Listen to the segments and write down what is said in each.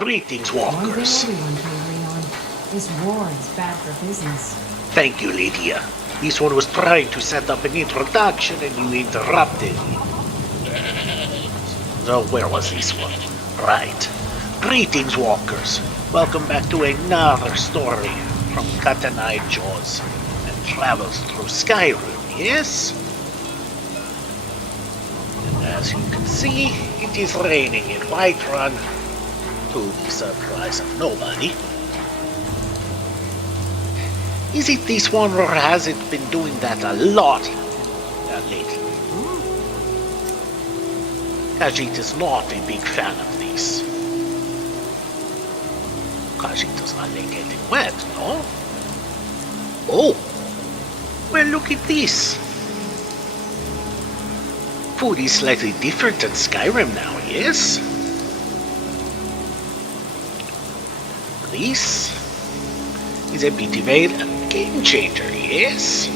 Greetings, One thing walkers. everyone can agree on. This war is bad for business. Thank you, Lydia. This one was trying to set up an introduction and you interrupted. So where was this one? Right. Greetings, walkers. Welcome back to another story from Katanai Jaws and travels through Skyrim, yes? And as you can see, it is raining in Whiterun, to the surprise of nobody. Is it this one, or has it been doing that a lot lately? Khajiit is not a big fan of this. Khajiit does not like getting wet, no? Oh! Well, look at this! Food is slightly different than Skyrim now, yes? This is a bit of a game changer, yes?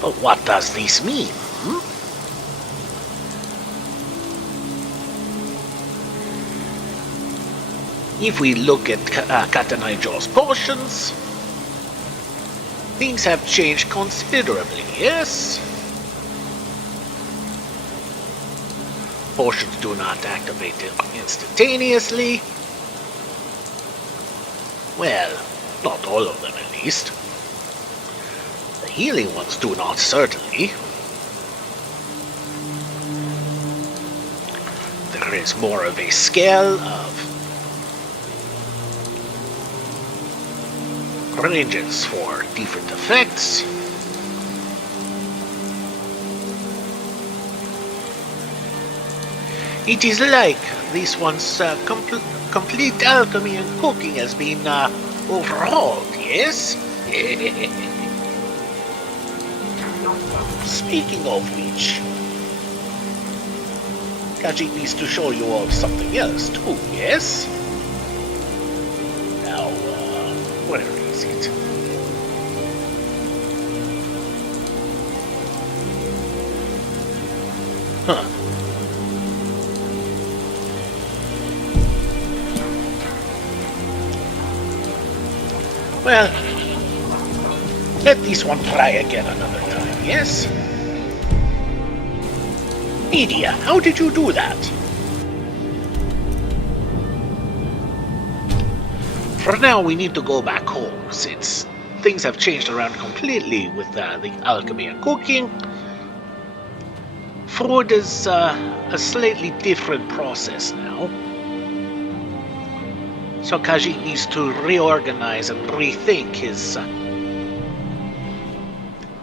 But what does this mean? If we look at Katanai Jaw's potions, things have changed considerably, yes? Potions do not activate instantaneously. Well, not all of them at least. The healing ones do not, certainly. There is more of a scale of ranges for different effects. It is like this one's complete alchemy and cooking has been overhauled, yes? Speaking of which, Khajiit needs to show you all something else too, yes? Now, where is it? Huh. Well, let this one try again another time, yes? Media, how did you do that? For now, we need to go back home, since things have changed around completely with the alchemy and cooking. Food is a slightly different process now. So Khajiit needs to reorganize and rethink his...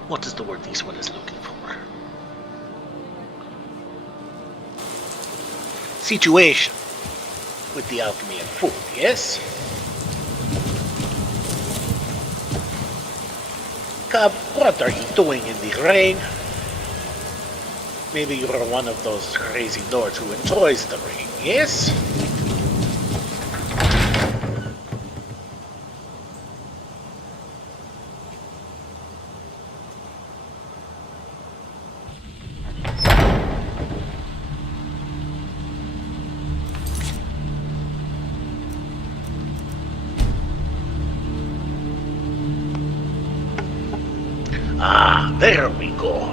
what is the word this one is looking for? Situation with the alchemy and food, yes? Cub, what are you doing in the rain? Maybe you're one of those crazy lords who enjoys the rain, yes? Ah, there we go.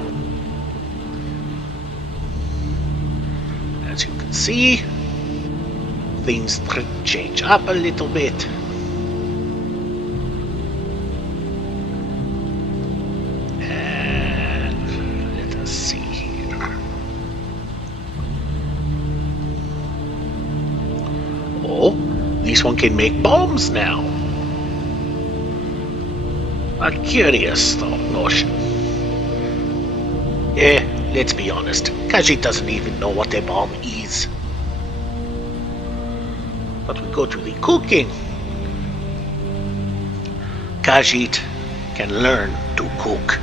As you can see, things change up a little bit. And let us see here. Oh, this one can make bombs now. A curious notion. Yeah, let's be honest. Khajiit doesn't even know what a bomb is. But we go to the cooking. Khajiit can learn to cook.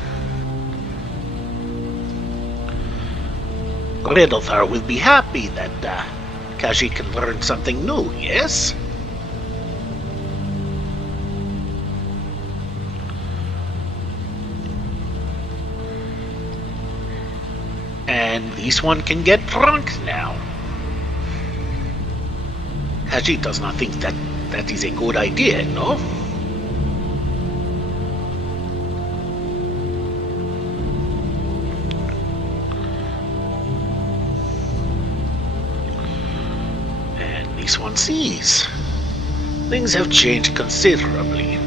Riddlethar will be happy that Khajiit can learn something new, yes? And this one can get drunk now. Khajiit does not think that is a good idea, no? And this one sees. Things have changed considerably.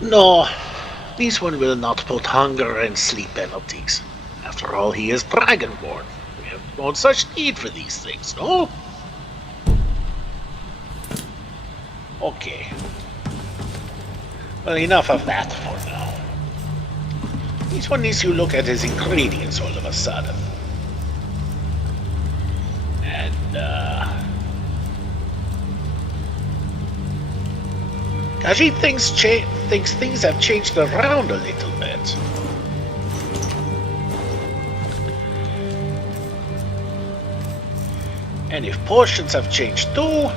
No, this one will not put hunger and sleep penalties. After all, he is Dragonborn. We have no such need for these things, no? Okay. Well, enough of that for now. This one needs to look at his ingredients all of a sudden. And, Khajiit thinks things have changed around a little bit. And if potions have changed too...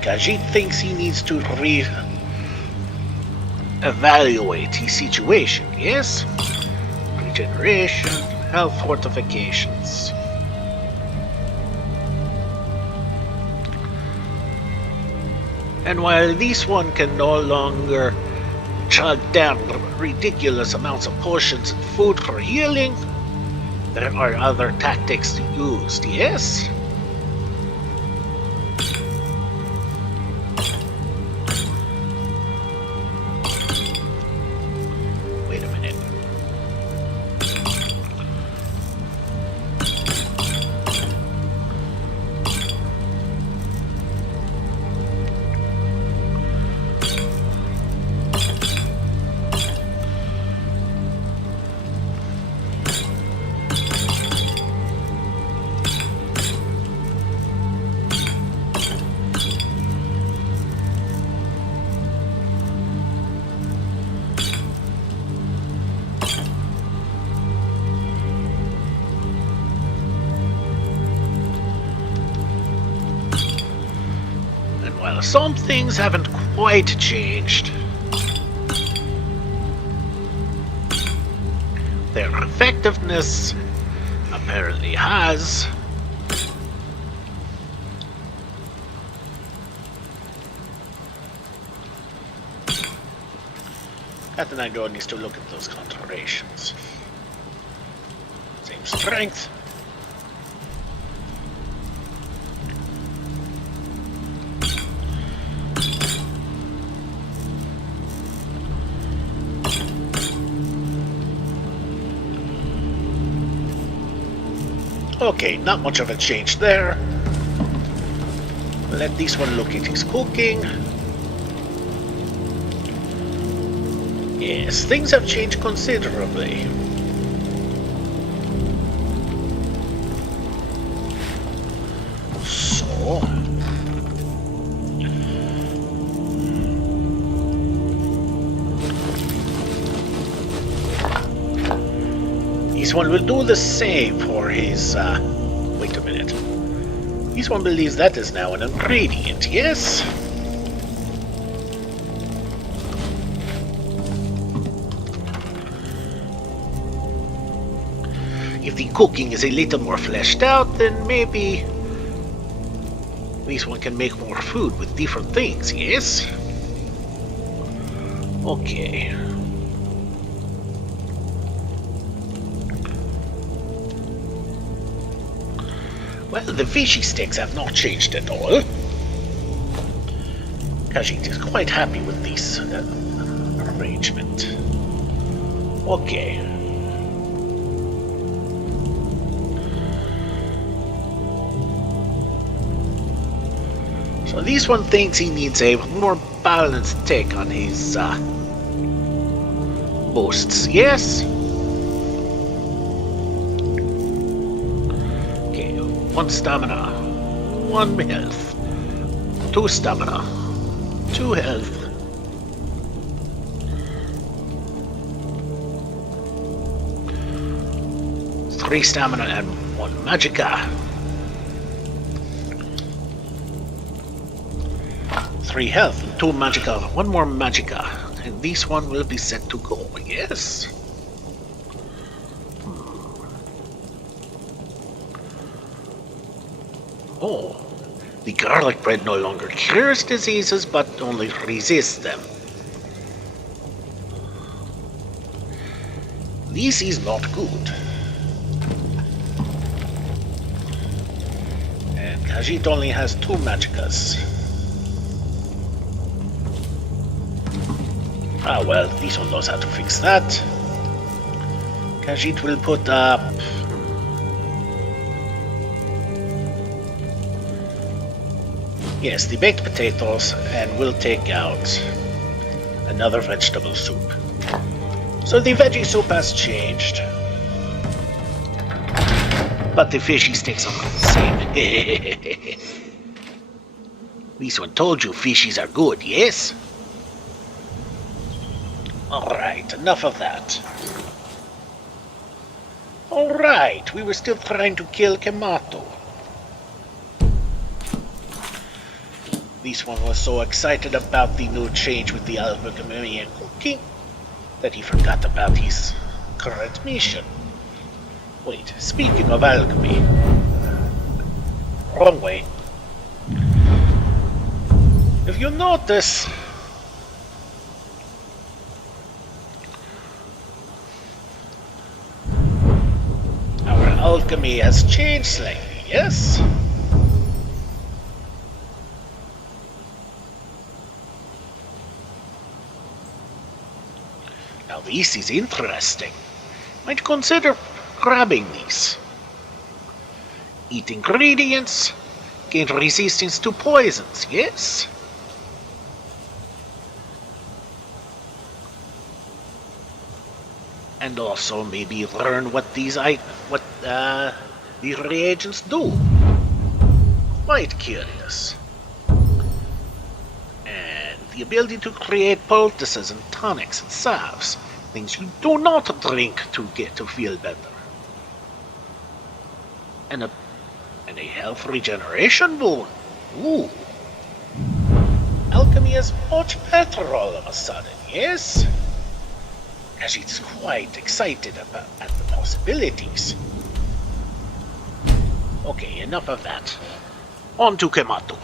Khajiit thinks he needs to evaluate his situation, yes? Regeneration, health fortifications. And while this one can no longer chug down ridiculous amounts of potions and food for healing, there are other tactics to use, yes? Well, some things haven't quite changed. Their effectiveness apparently has. Captain Agro needs to look at those concentrations. Same strength. Okay, not much of a change there. Let this one look at his cooking. Yes, things have changed considerably. So... this one will do the same for his, wait a minute. This one believes that is now an ingredient, yes? If the cooking is a little more fleshed out, then maybe this one can make more food with different things, yes? Okay. Well, the fishy sticks have not changed at all. Khajiit is quite happy with this arrangement. Okay. So this one thinks he needs a more balanced take on his boosts, yes? 1 stamina, 1 health, 2 stamina, 2 health. 3 stamina and 1 magicka. 3 health and 2 magicka, 1 more magicka, and this one will be set to go, yes? Oh, the garlic bread no longer cures diseases, but only resists them. This is not good. And Khajiit only has 2 magickas. Ah well, this one knows how to fix that. Khajiit will put up... yes, the baked potatoes, and we'll take out another vegetable soup. So the veggie soup has changed. But the fishy sticks are the same. This one told you fishies are good, yes? Alright, enough of that. Alright, we were still trying to kill Kemato. This one was so excited about the new change with the alchemy and cooking that he forgot about his current mission. Wait, speaking of alchemy... wrong way. If you notice... our alchemy has changed slightly, yes? Now this is interesting. Might consider grabbing these. Eat ingredients, gain resistance to poisons, yes? And also maybe learn what these reagents do. Quite curious. And the ability to create poultices and tonics and salves, things you do not drink to get to feel better. And a health regeneration boon. Ooh. Alchemy is much better all of a sudden, yes? Khajiit's quite excited at the possibilities. Okay, enough of that. On to Kemato.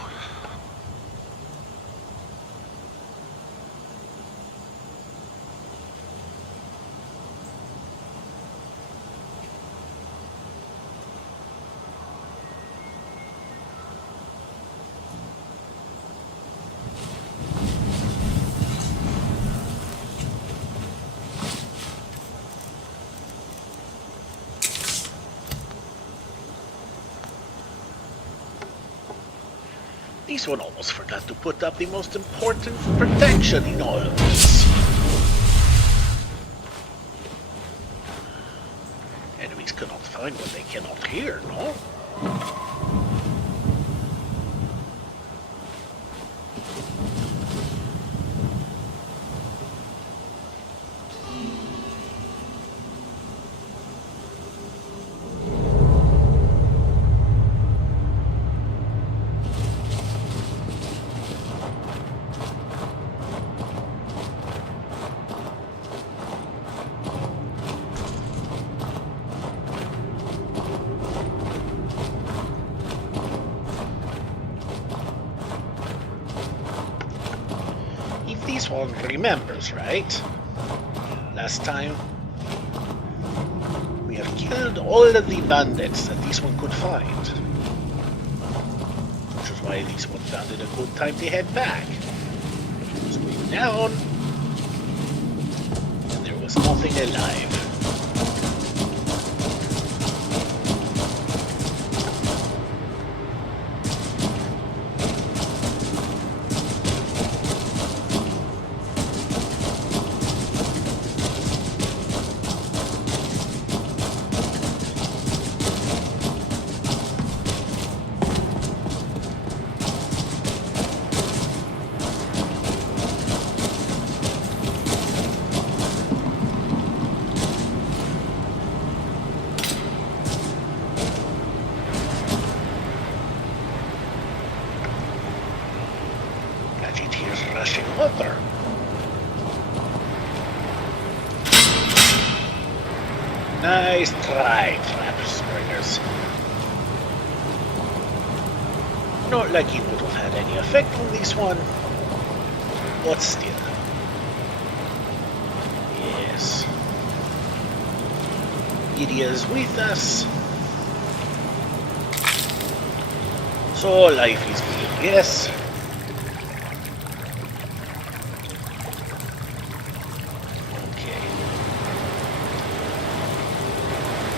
This one almost forgot to put up the most important protection in all of this. Enemies cannot find what they cannot hear, no? This one remembers, right? Last time we have killed all of the bandits that this one could find. Which is why this one found it a good time to head back. It was going down, and there was nothing alive. Khajiit hears rushing water. Nice try, trap springers. Not like he would have had any effect on this one, but still. Yes. Lydia's with us. So life is good, yes. Okay.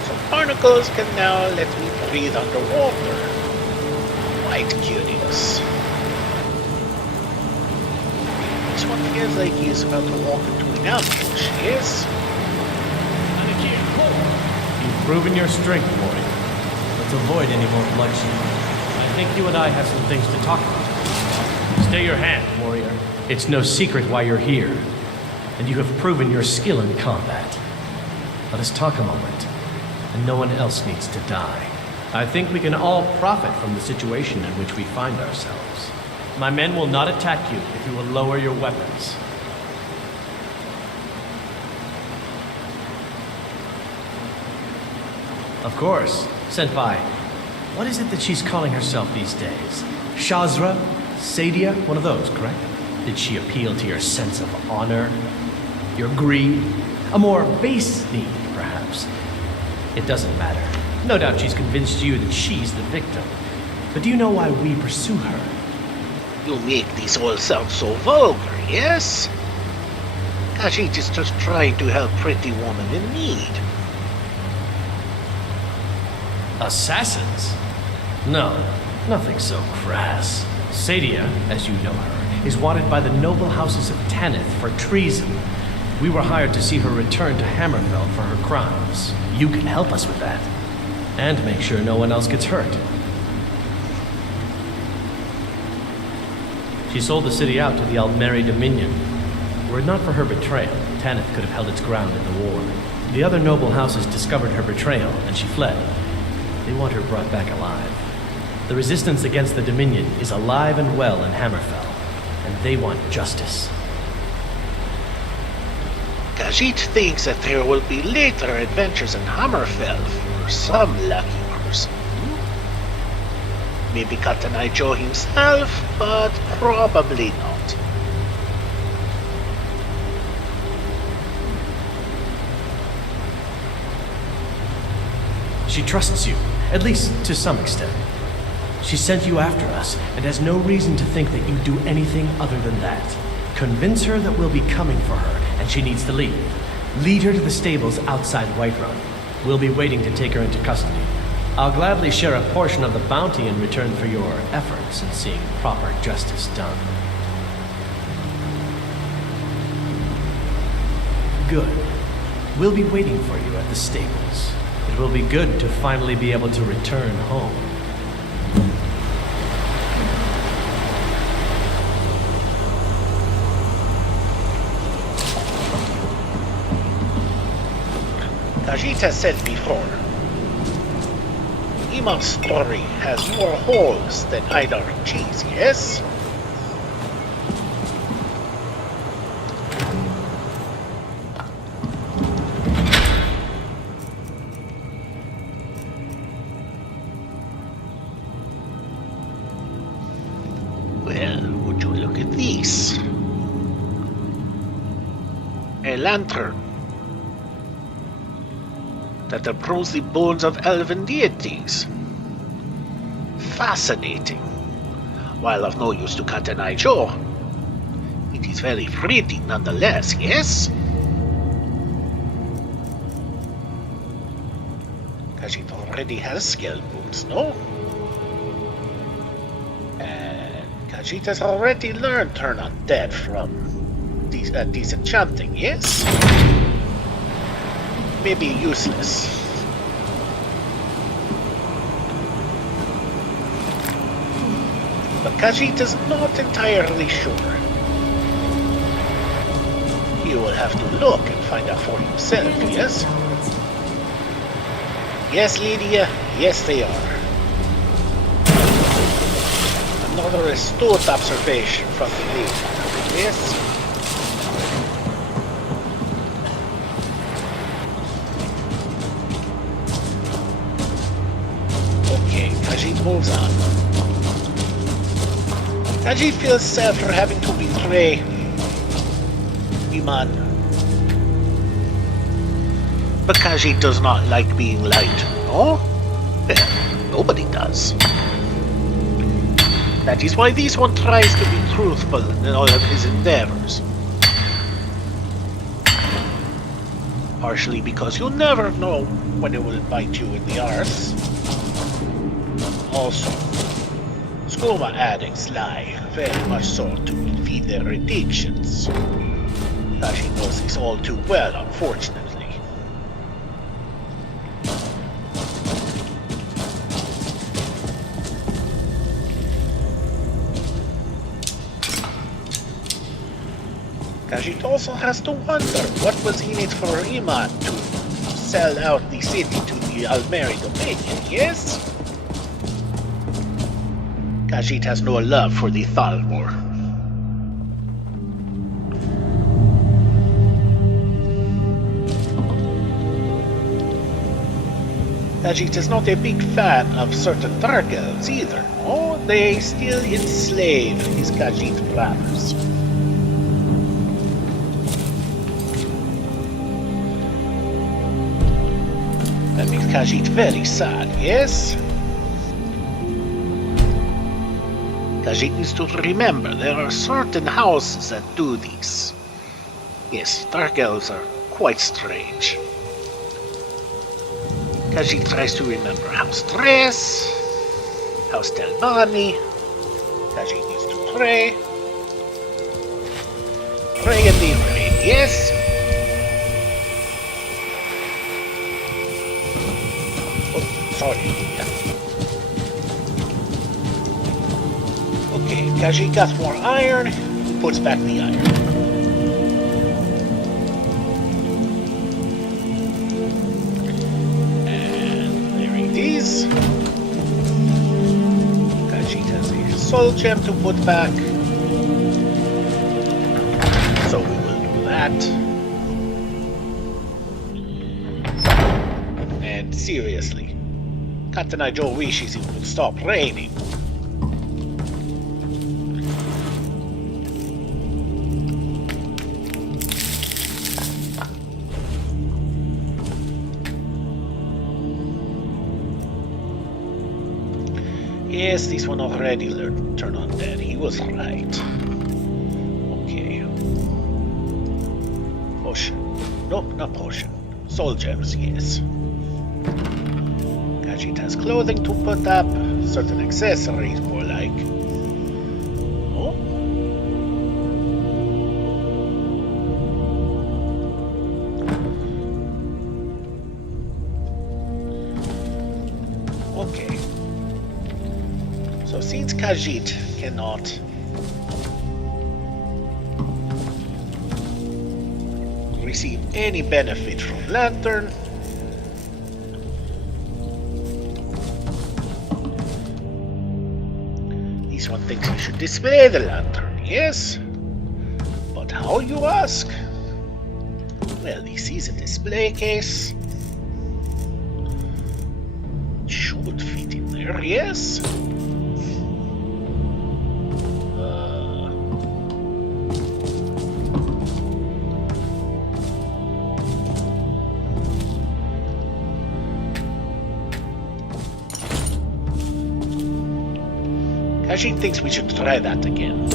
So barnacles can now let me breathe underwater. Quite curious. This one feels like he's about to walk into an ambush, yes? You've proven your strength, warrior. Let's avoid any more bloodshed. I think you and I have some things to talk about. Stay your hand, warrior. It's no secret why you're here, and you have proven your skill in combat. Let us talk a moment, and no one else needs to die. I think we can all profit from the situation in which we find ourselves. My men will not attack you if you will lower your weapons. Of course, Senpai. What is it that she's calling herself these days? Shazra? Sadia? One of those, correct? Did she appeal to your sense of honor? Your greed? A more base need, perhaps? It doesn't matter. No doubt she's convinced you that she's the victim. But do you know why we pursue her? You make this all sound so vulgar, yes? Khajiit is just trying to help pretty woman in need. Assassins? No, nothing so crass. Sadia, as you know her, is wanted by the noble houses of Tanith for treason. We were hired to see her return to Hammerfell for her crimes. You can help us with that. And make sure no one else gets hurt. She sold the city out to the Altmeri Dominion. Were it not for her betrayal, Tanith could have held its ground in the war. The other noble houses discovered her betrayal, and she fled. They want her brought back alive. The resistance against the Dominion is alive and well in Hammerfell, and they want justice. Khajiit thinks that there will be later adventures in Hammerfell for some lucky person. Maybe Katanai Joe himself, but probably not. She trusts you, at least to some extent. She sent you after us, and has no reason to think that you'd do anything other than that. Convince her that we'll be coming for her, and she needs to leave. Lead her to the stables outside Whiterun. We'll be waiting to take her into custody. I'll gladly share a portion of the bounty in return for your efforts in seeing proper justice done. Good. We'll be waiting for you at the stables. It will be good to finally be able to return home. Khajiit has said before, Iman's story has more holes than either cheese, yes? Well, would you look at this? A lantern that approves the bones of elven deities. Fascinating. While of no use to Katanai Joe, it is very pretty nonetheless, yes? Khajiit already has scale boots, no? And Khajiit has already learned Turn Undead from disenchanting, yes? Maybe useless. But Khajiit is not entirely sure. He will have to look and find out for himself, yes? Yes, Lydia, yes they are. Another astute observation from the lead. Yes. Okay, Khajiit moves on. Khajiit feels sad for having to betray Iman. But Khajiit does not like being lied to, no? Well, nobody does. That is why this one tries to be truthful in all of his endeavors. Partially because you never know when it will bite you in the arse. Also, skooma addicts lie very much so to feed their addictions. Khajiit knows this all too well, unfortunately. Khajiit also has to wonder what was in it for Iman to sell out the city to the Almeri Dominion, yes? Khajiit has no love for the Thalmor. Khajiit is not a big fan of certain Dark Elves either. Oh, they still enslave his Khajiit brothers. That makes Khajiit very sad, yes? Khajiit needs to remember there are certain houses that do this. Yes, Dark Elves are quite strange. Khajiit tries to remember House Tres, House Telbani. Khajiit needs to pray. Pray and be prayed, yes? Sorry. Okay, Khajiit got more iron, he puts back the iron. And there it is. Khajiit has a soul gem to put back. So we will do that. And seriously. Captain Joe wishes it would stop raining. Yes, this one already turned on dead. He was right. Okay. Potion. Nope, not potion. Soul gems, yes. Khajiit has clothing to put up, certain accessories more like. Oh? Okay. So since Khajiit cannot receive any benefit from Lantern, one thinks he should display the lantern, yes? But how, you ask? Well, this is a display case. It should fit in there, yes? Khajiit thinks we should try that again.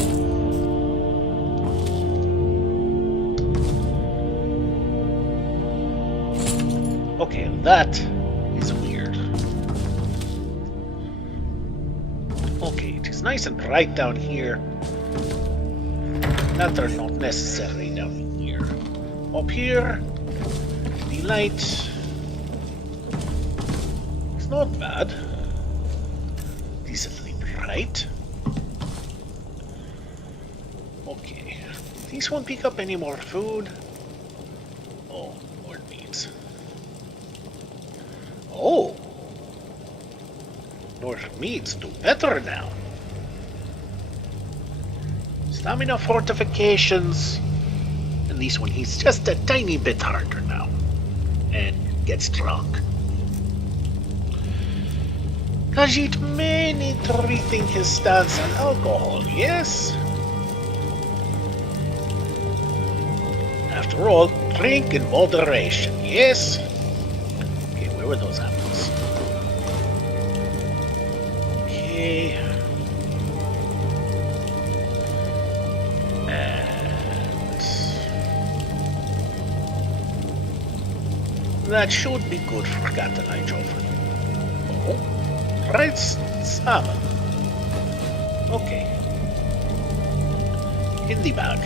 Okay, that is weird. Okay, it is nice and bright down here. Lantern not necessary down here. Up here, the light is not bad. Decently bright. Okay. These won't pick up any more food. Oh, more meats. Oh! More meats do better now. Stamina fortifications. And this one, he's just a tiny bit harder now. And gets drunk. Khajiit may need to rethink his stance on alcohol, yes? After all, drink in moderation, yes? Okay, where were those apples? Okay. And that should be good for Katanai Joffrey. Oh, right, salmon. Okay. In the bag.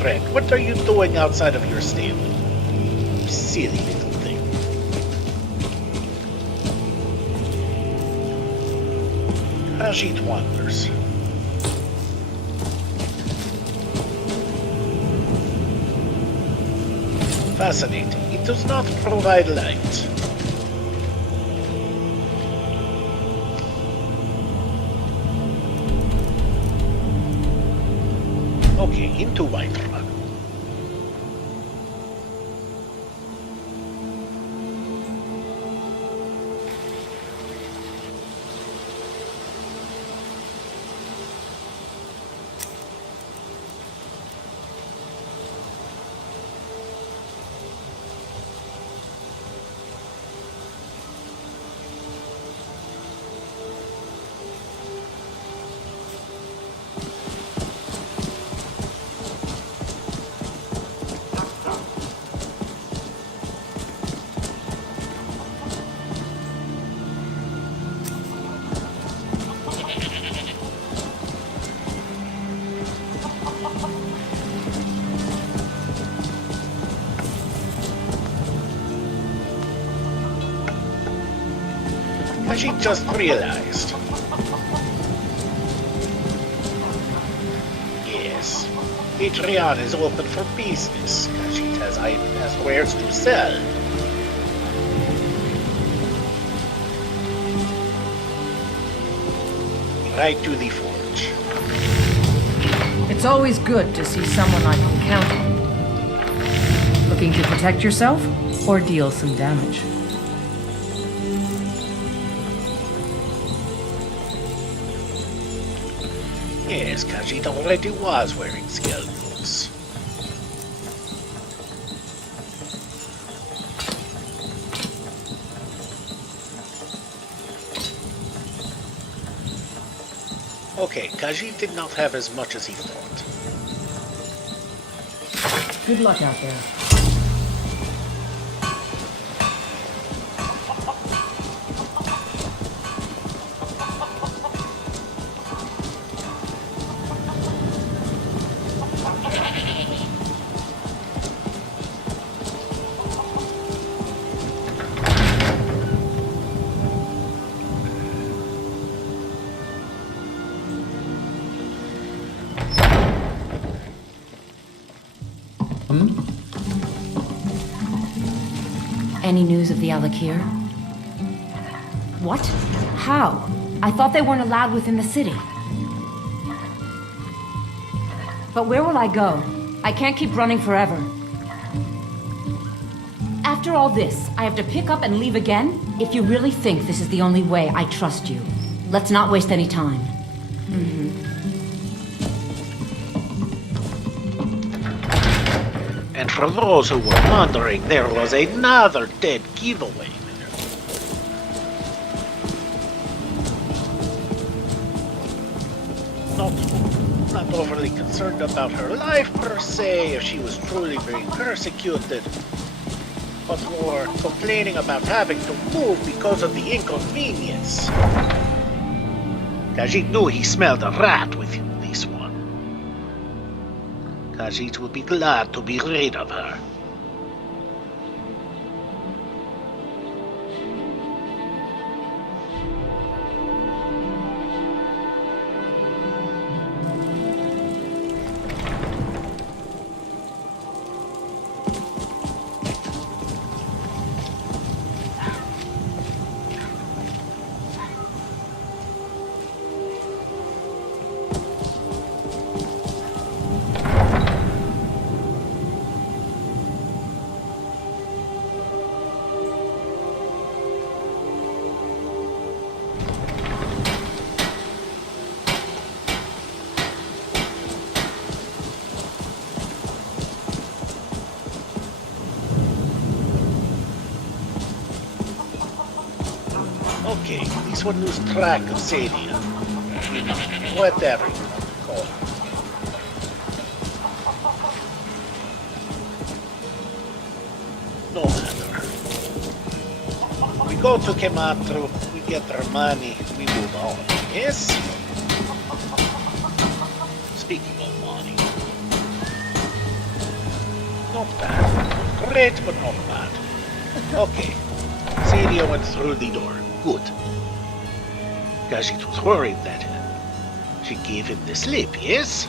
Greg, what are you doing outside of your stable? You silly little thing. Khajiit wanders. Fascinating. It does not provide light. Okay, into Whiterun. She just realized. Yes, Patreon is open for business. Khajiit has wares to sell. Right to the forge. It's always good to see someone I can count on. Looking to protect yourself or deal some damage? Yes, Khajiit already was wearing skilled boots. Okay, Khajiit did not have as much as he thought. Good luck out there. Any news of the Alakir? What? How? I thought they weren't allowed within the city. But where will I go? I can't keep running forever. After all this, I have to pick up and leave again? If you really think this is the only way, I trust you. Let's not waste any time. And for those who were wondering, there was another dead giveaway. Not overly concerned about her life per se, if she was truly being persecuted, but more complaining about having to move because of the inconvenience. Khajiit knew he smelled a rat with this one. Khajiit will be glad to be rid of her. Okay, this one lose track of Sadia. Whatever you want to call her. No matter. We go to Kematru, we get our money, we move on. Yes? Speaking of money. Not bad. Great, but not bad. Okay. Sadia went through the door. Good. Khajiit was worried that she gave him the slip, yes?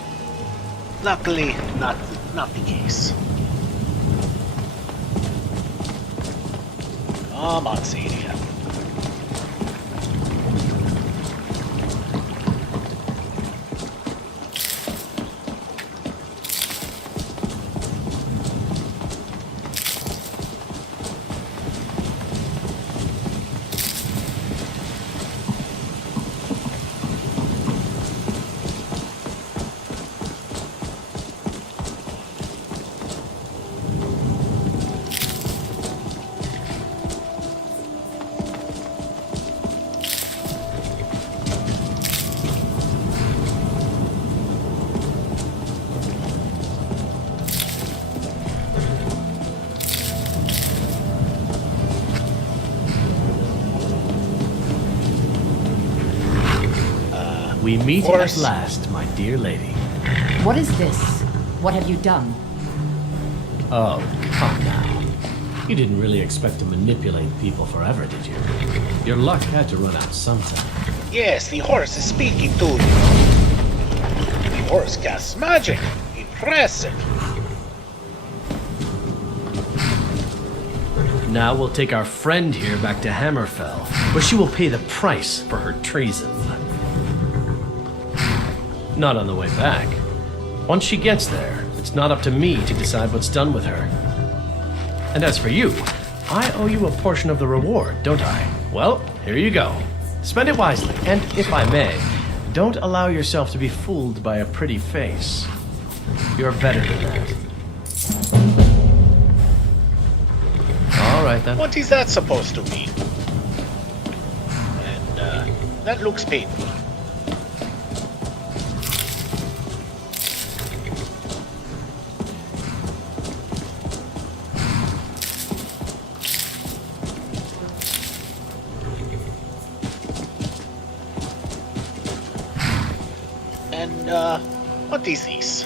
Luckily, not the case. Come on, Sadia. We meet Of course. at last, my dear lady. What is this? What have you done? Oh, come now. You didn't really expect to manipulate people forever, did you? Your luck had to run out sometime. Yes, the horse is speaking to you. The horse casts magic. Impressive. Now we'll take our friend here back to Hammerfell, where she will pay the price for her treason. Not on the way back. Once she gets there, it's not up to me to decide what's done with her. And as for you, I owe you a portion of the reward, don't I? Well, here you go. Spend it wisely, and if I may, don't allow yourself to be fooled by a pretty face. You're better than that. All right, then. What is that supposed to mean? And, that looks painful. And, what is this?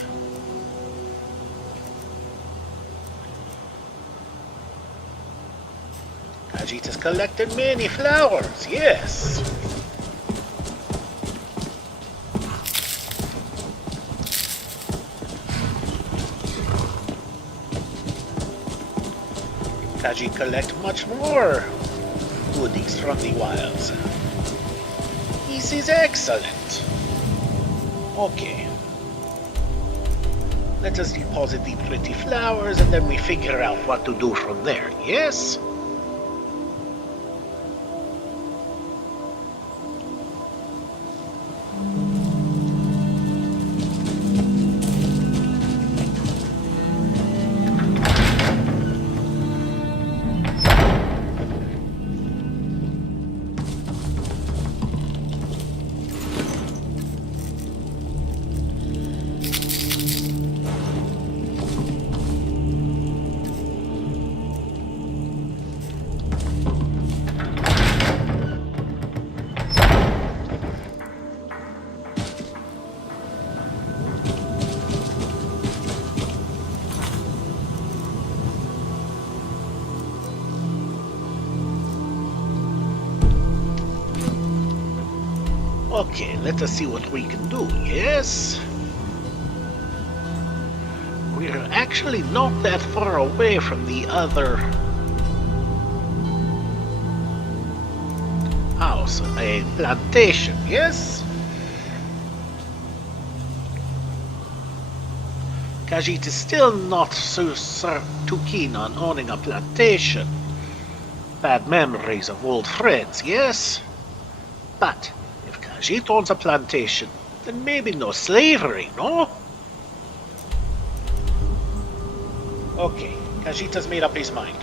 Khajiit has collected many flowers, yes. Khajiit collect much more goodies from the wilds. This is excellent. Okay. Let us deposit the pretty flowers and then we figure out what to do from there, yes? Okay, let us see what we can do, yes? We're actually not that far away from the other house, a plantation, yes? Khajiit is still not too keen on owning a plantation. Bad memories of old friends, yes? But if Khajiit owns a plantation, then maybe no slavery, no? Okay, Khajiit has made up his mind.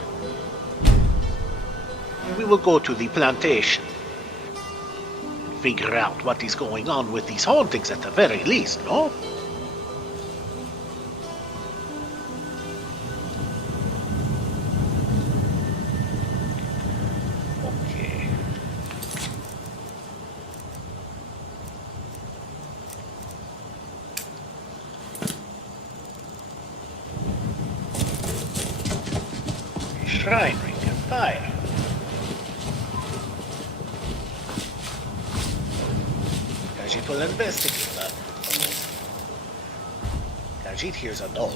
We will go to the plantation. Figure out what is going on with these hauntings at the very least, no? Okay. A shrine ring and fire. Khajiit will investigate that. Khajiit hears a dog.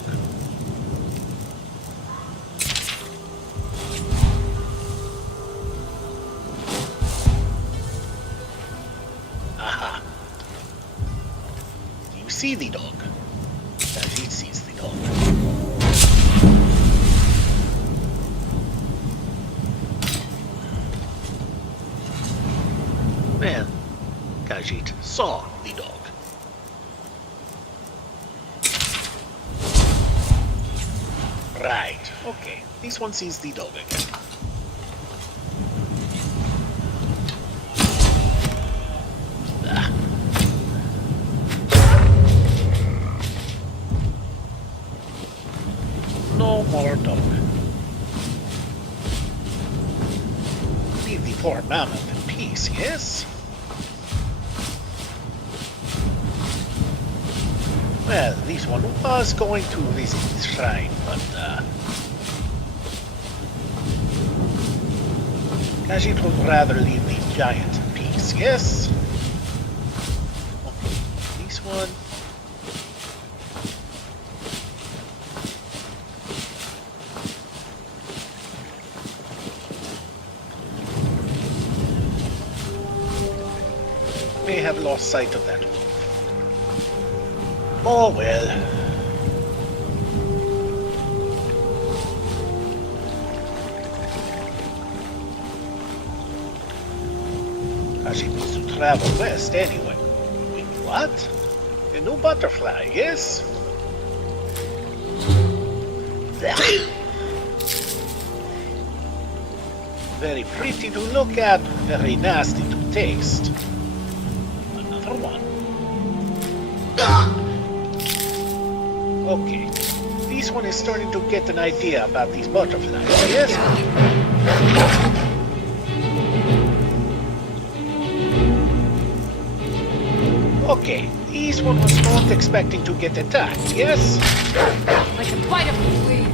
Aha. Do you see the dog? Khajiit sees the dog. Well, Khajiit saw the dog. Right, okay. This one sees the dog again. Ah. No more dog. Leave the poor mammoth in peace, yes? Well, this one was going to visit the shrine, but Khajiit would rather leave the giant in peace, yes? Okay, this one. May have lost sight of that one. Oh well. Khajiit needs to travel west anyway. Wait, what? A new butterfly, yes? Very pretty to look at, very nasty to taste. Another one. Okay, this one is starting to get an idea about these butterflies, yes? Okay, this one was not expecting to get attacked, yes? Like a bite of please.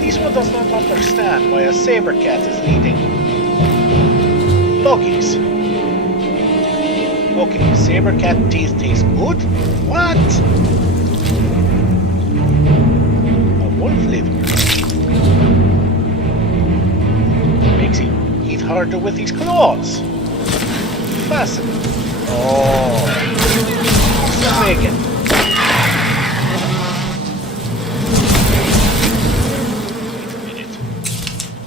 This one does not understand why a saber cat is leading doggies. Okay, saber cat teeth taste good? What? A wolf liver. Makes him eat harder with his claws. Fascinating. Oh. Bacon.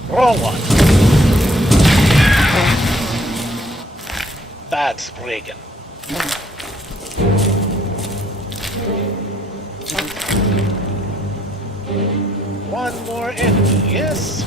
Wrong one. Bad Spriggan. One more enemy, yes?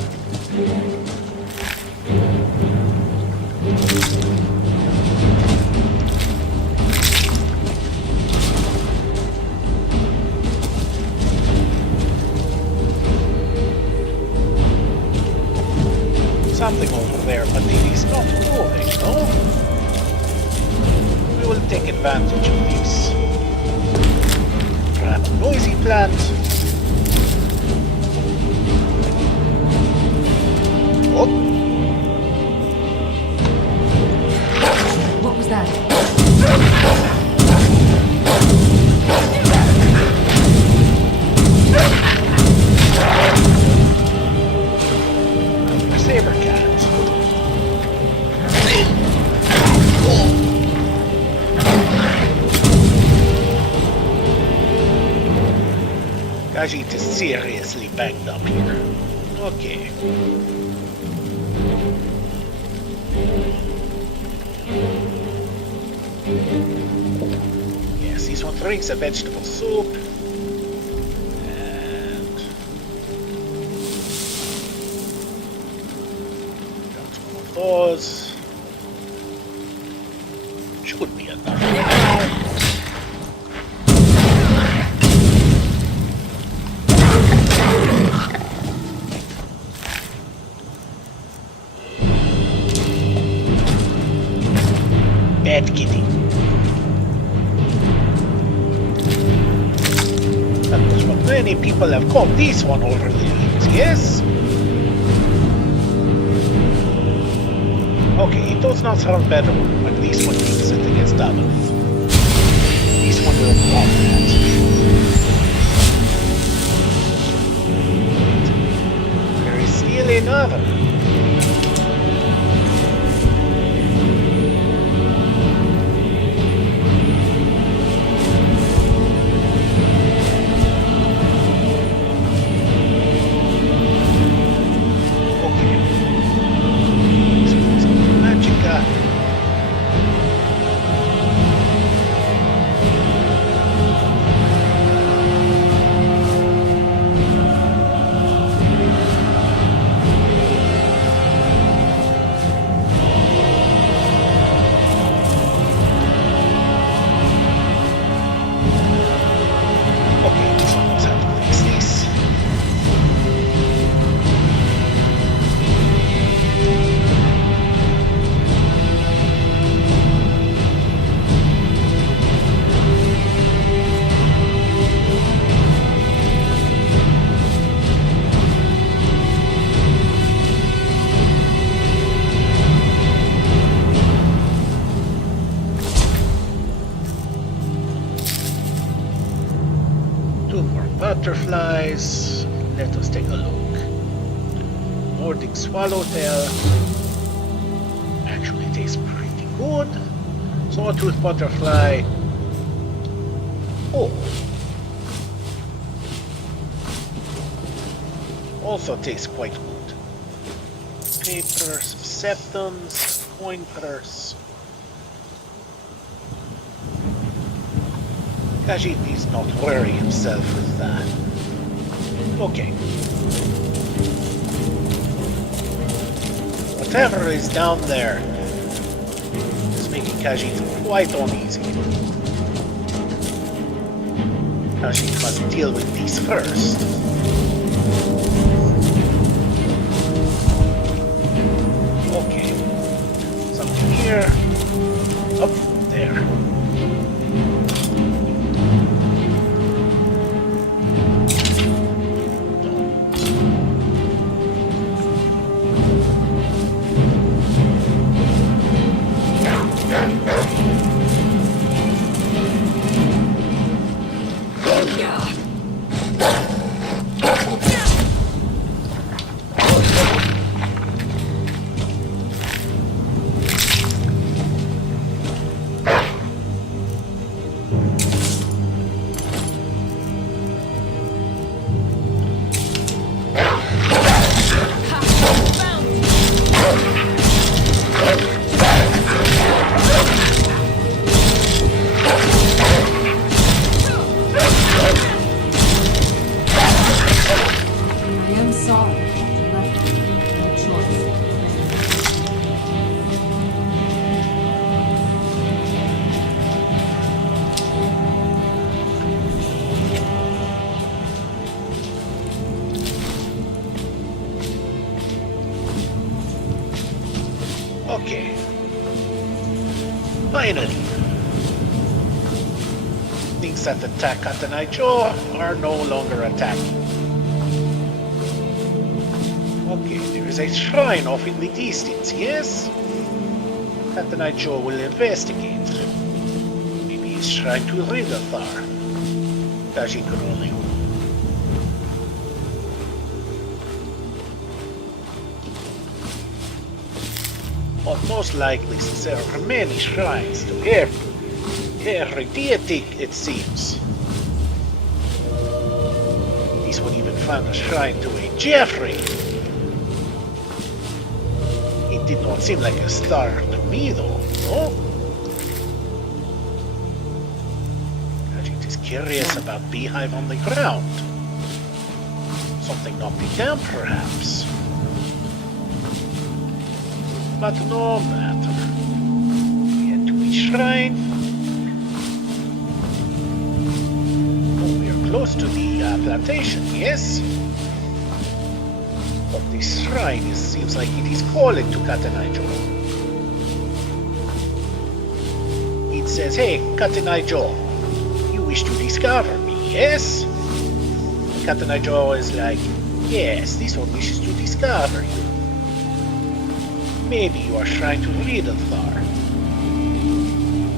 Something over there, but it is not moving, no? We will take advantage of this. Grab a noisy plant. Oh, What was that? saber cat. Khajiit is seriously banged up here. Okay. Yes, this one drinks a vegetable soup. And got one of those. Should be enough. Bad kitty. That was what many people have called this one over the years, yes? Okay, it does not sound better, but this one uses it against others. This one will pop that. There is still another. Butterflies. Let us take a look. Nordic swallowtail. Actually tastes pretty good. Sawtooth butterfly. Oh. Also tastes quite good. Papers, septums, coin purse. Khajiit needs not worry himself with that. Okay. Whatever is down there is making Khajiit quite uneasy. Khajiit must deal with these first. Okay. Something here. Up there. Okay. Finally. things that attack Katanajo are no longer attacking. Okay, there is a shrine off in the distance, yes? Katanajo will investigate. Maybe he's trying to rid Thar. Khajiit could only hope. But most likely, since there are many shrines to every deity, it seems. This one even found a shrine to a Jeffrey. It did not seem like a star to me, though, no? Khajiit is curious about beehive on the ground. Something knocked it down, perhaps. But no matter. We head to the shrine. Oh, we are close to the plantation, yes? But this shrine seems like it is calling to Katanajo. It says, hey, Katanajo, you wish to discover me, yes? Katanajo is like, yes, this one wishes to discover you. Maybe you are trying to read Thar.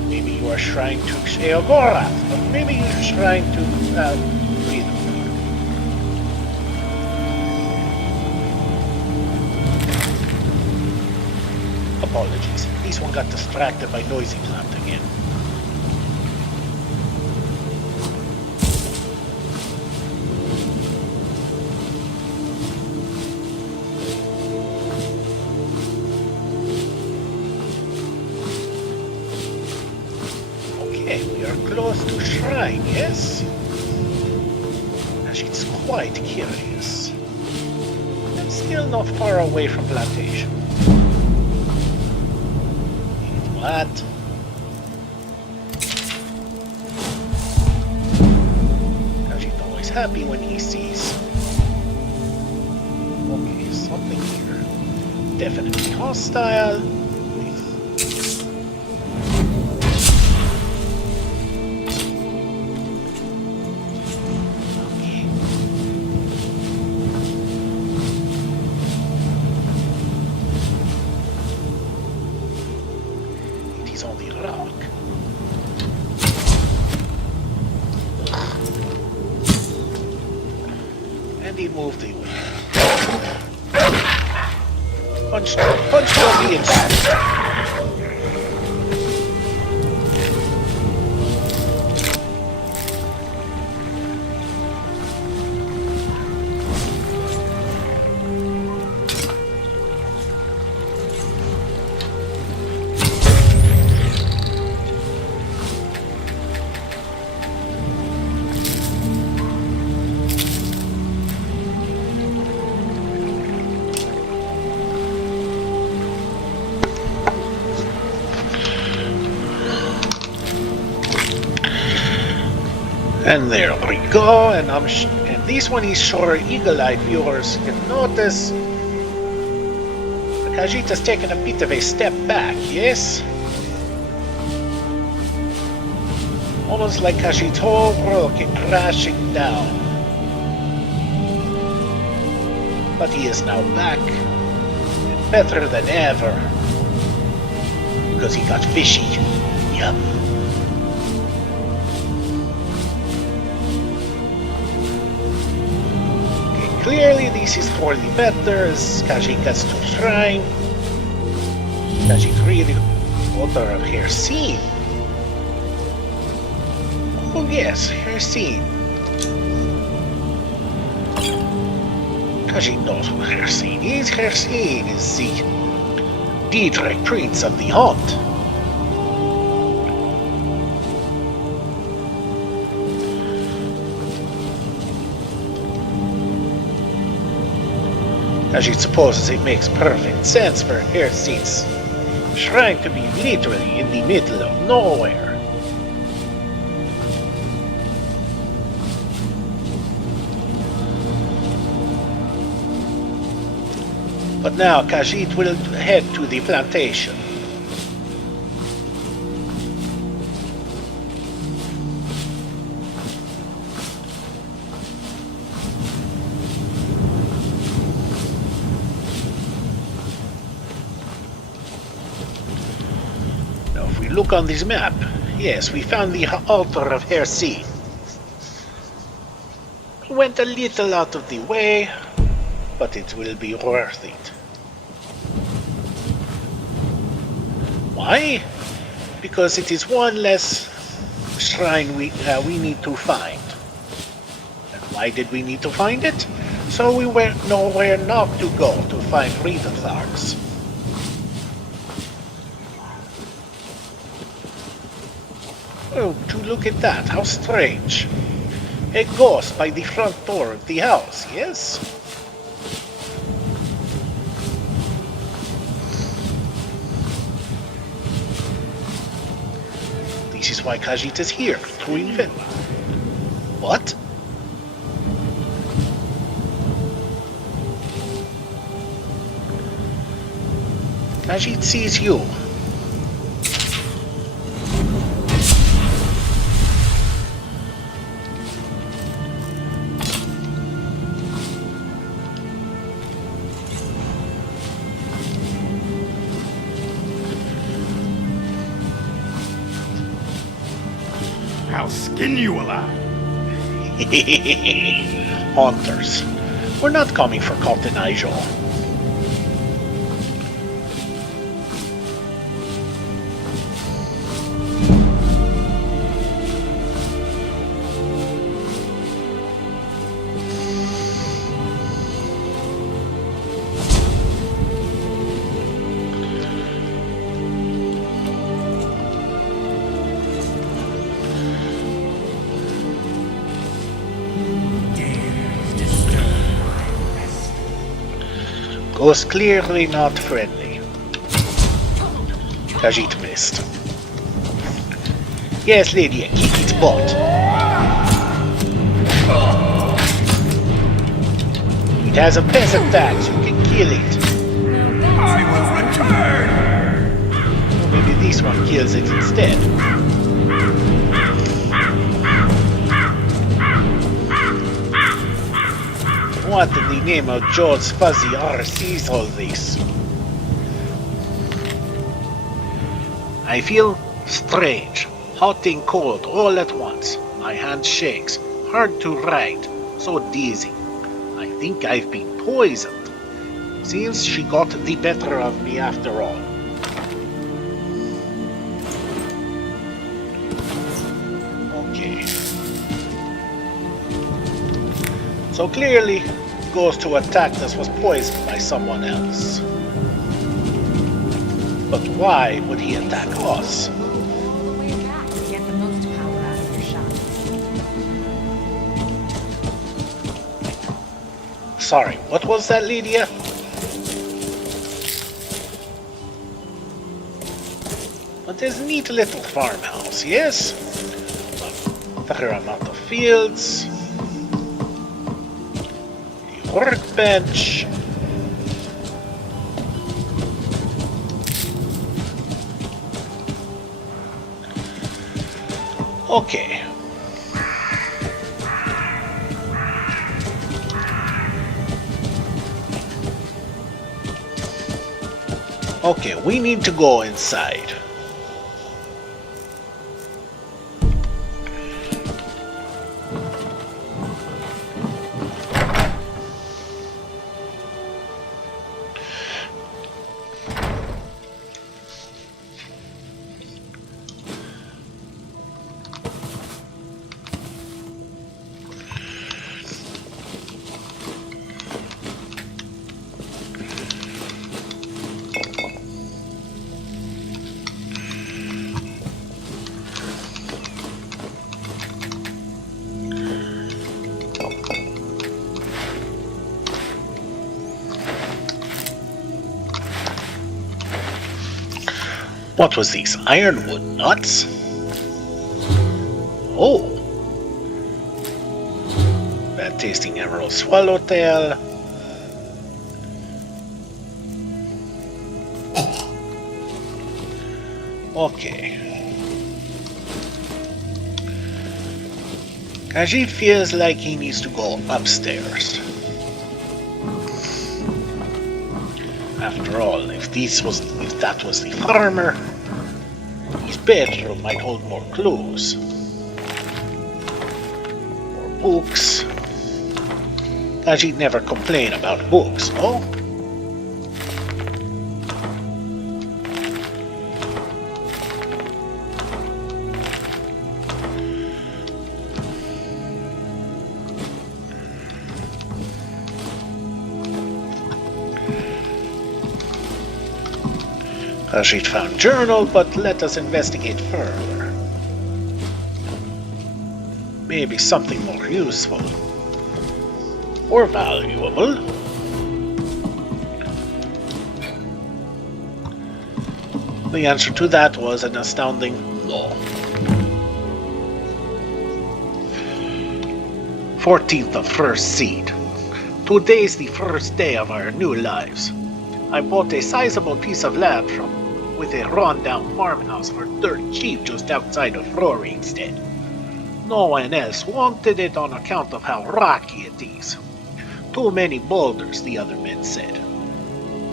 Maybe you are trying to Sheogorath, but maybe you are trying to read Thar. Apologies. This one got distracted by noisy plant again. Close to shrine, yes? Khajiit's quite curious. And still not far away from plantation. What? Khajiit always happy when he sees. Okay, something here. Definitely hostile. Moved away. Punch on the inside. And there we go, and this one is sure eagle-eyed viewers can notice Khajiit has taken a bit of a step back, yes? Almost like Khajiit's whole world came crashing down. But he is now back, and better than ever, because he got fishy. Yup. Clearly, this is for the better as Khajiit gets to shrine. Khajiit really author of her scene. Oh yes, her scene. Khajiit knows who her scene is. Her scene is the Dietrich Prince of the Hunt. Khajiit supposes it makes perfect sense for her scene's shrine to be literally in the middle of nowhere. But now Khajiit will head to the plantation. look on this map, yes, we found the altar of Hersey. We went a little out of the way, but it will be worth it. Why? Because it is one less shrine we need to find. And why did we need to find it? So we know where not to go to find Redenthars. Oh, to look at that, how strange. A ghost by the front door of the house, yes? This is why Khajiit is here, to invent. What? Khajiit sees you. I'll skin you alive. Hunters. We're not coming for Cotton Eye Joe. Was clearly not friendly. Khajiit missed. Yes, Lydia, kick its butt. It has a peasant tax, you can kill it. I will return! Or maybe this one kills it instead. What in the name of George's fuzzy RC is all this? I feel strange, hot and cold all at once. My hand shakes, hard to write, so dizzy. I think I've been poisoned. Seems she got the better of me after all. Okay. So clearly, the ghost who attacked us was poisoned by someone else. But why would he attack us? All the way back to get the most power out of your shot. Sorry, what was that, Lydia? But there's a neat little farmhouse, yes? A fair amount of fields. A workbench. Okay. Okay, we need to go inside. What was these? Ironwood nuts? Oh! Bad tasting emerald swallowtail. Okay. Khajiit feels like he needs to go upstairs. After all, if that was the farmer, he His bedroom might hold more clues. More books. Khajiit never complain about books, no? Khajiit found journal, but let us investigate further. Maybe something more useful. Or valuable. The answer to that was an astounding no. 14th of First Seed. Today's the first day of our new lives. I bought a sizable piece of land with a run-down farmhouse for dirt cheap just outside of Roringstead. No one else wanted it on account of how rocky it is. Too many boulders, the other men said.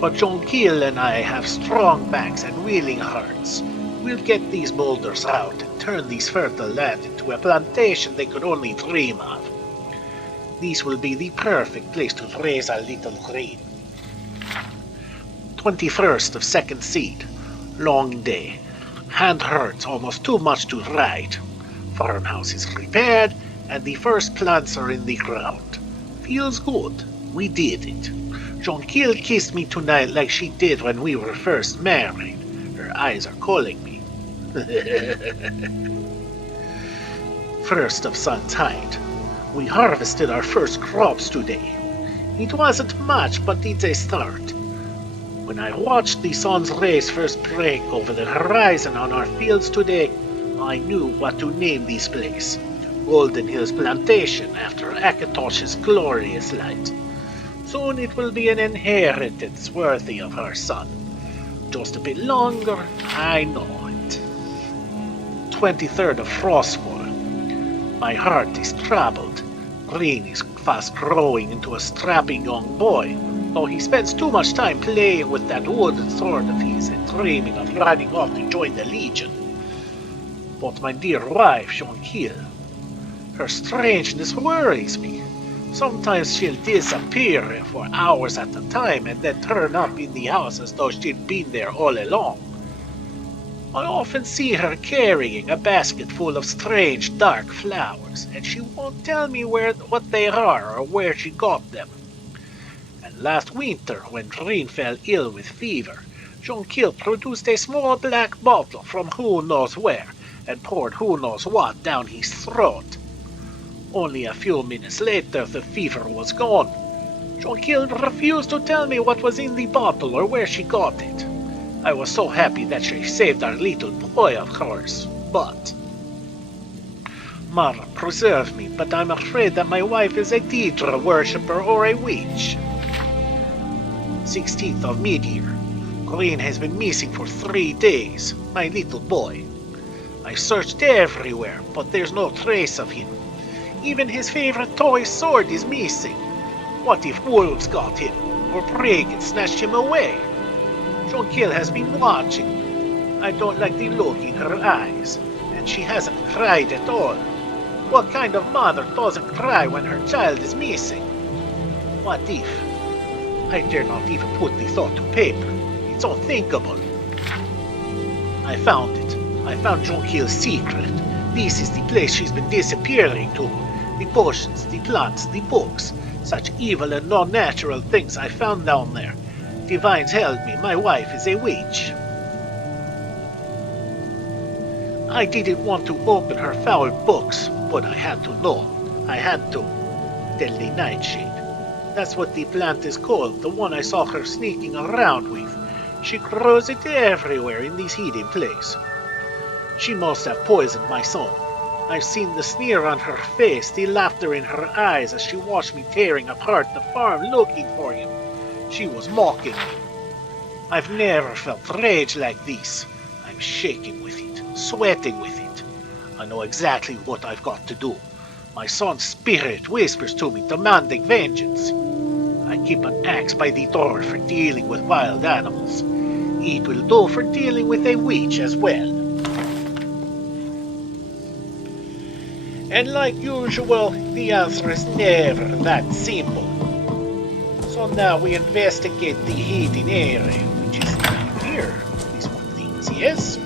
But Jonquil and I have strong backs and willing hearts. We'll get these boulders out and turn this fertile land into a plantation they could only dream of. This will be the perfect place to raise our little grain. 21st of Second Seed. Long day. Hand hurts almost too much to write. Farmhouse is repaired, and the first plants are in the ground. Feels good. We did it. Jonquil kissed me tonight like she did when we were first married. Her eyes are calling me. First of Sun's Height. We harvested our first crops today. It wasn't much, but it's a start. When I watched the sun's rays first break over the horizon on our fields today, I knew what to name this place. Golden Hills Plantation, after Akatosh's glorious light. Soon it will be an inheritance worthy of her son. Just a bit longer, I know it. 23rd of Frostfall. My heart is troubled. Green is fast growing into a strapping young boy, though he spends too much time playing with that wooden sword of his and dreaming of riding off to join the Legion. But my dear wife, Jonquil, her strangeness worries me. Sometimes she'll disappear for hours at a time and then turn up in the house as though she'd been there all along. I often see her carrying a basket full of strange dark flowers, and she won't tell me what they are or where she got them. Last winter, when Green fell ill with fever, Jonquil produced a small black bottle from who knows where and poured who knows what down his throat. Only a few minutes later, the fever was gone. Jonquil refused to tell me what was in the bottle or where she got it. I was so happy that she saved our little boy, of course, but... Mother, preserve me, but I'm afraid that my wife is a Deidre worshipper or a witch. 16th of Mid-Year. Green has been missing for 3 days, my little boy. I searched everywhere, but there's no trace of him. Even his favorite toy sword is missing. What if wolves got him, or Bregan snatched him away? Jonquil has been watching. I don't like the look in her eyes, and she hasn't cried at all. What kind of mother doesn't cry when her child is missing? What if? I dare not even put the thought to paper. It's unthinkable. I found it. I found Jonquil's secret. This is the place she's been disappearing to. The potions, the plants, the books. Such evil and non-natural things I found down there. Divines held me. My wife is a witch. I didn't want to open her foul books, but I had to know. I had to. Deadly Nightshade. That's what the plant is called, the one I saw her sneaking around with. She grows it everywhere in this hidden place. She must have poisoned my son. I've seen the sneer on her face, the laughter in her eyes as she watched me tearing apart the farm looking for him. She was mocking me. I've never felt rage like this. I'm shaking with it, sweating with it. I know exactly what I've got to do. My son's spirit whispers to me, demanding vengeance. I keep an axe by the door for dealing with wild animals. It will do for dealing with a witch as well. And like usual, the answer is never that simple. So now we investigate the hidden area, which is down here. These one things, yes?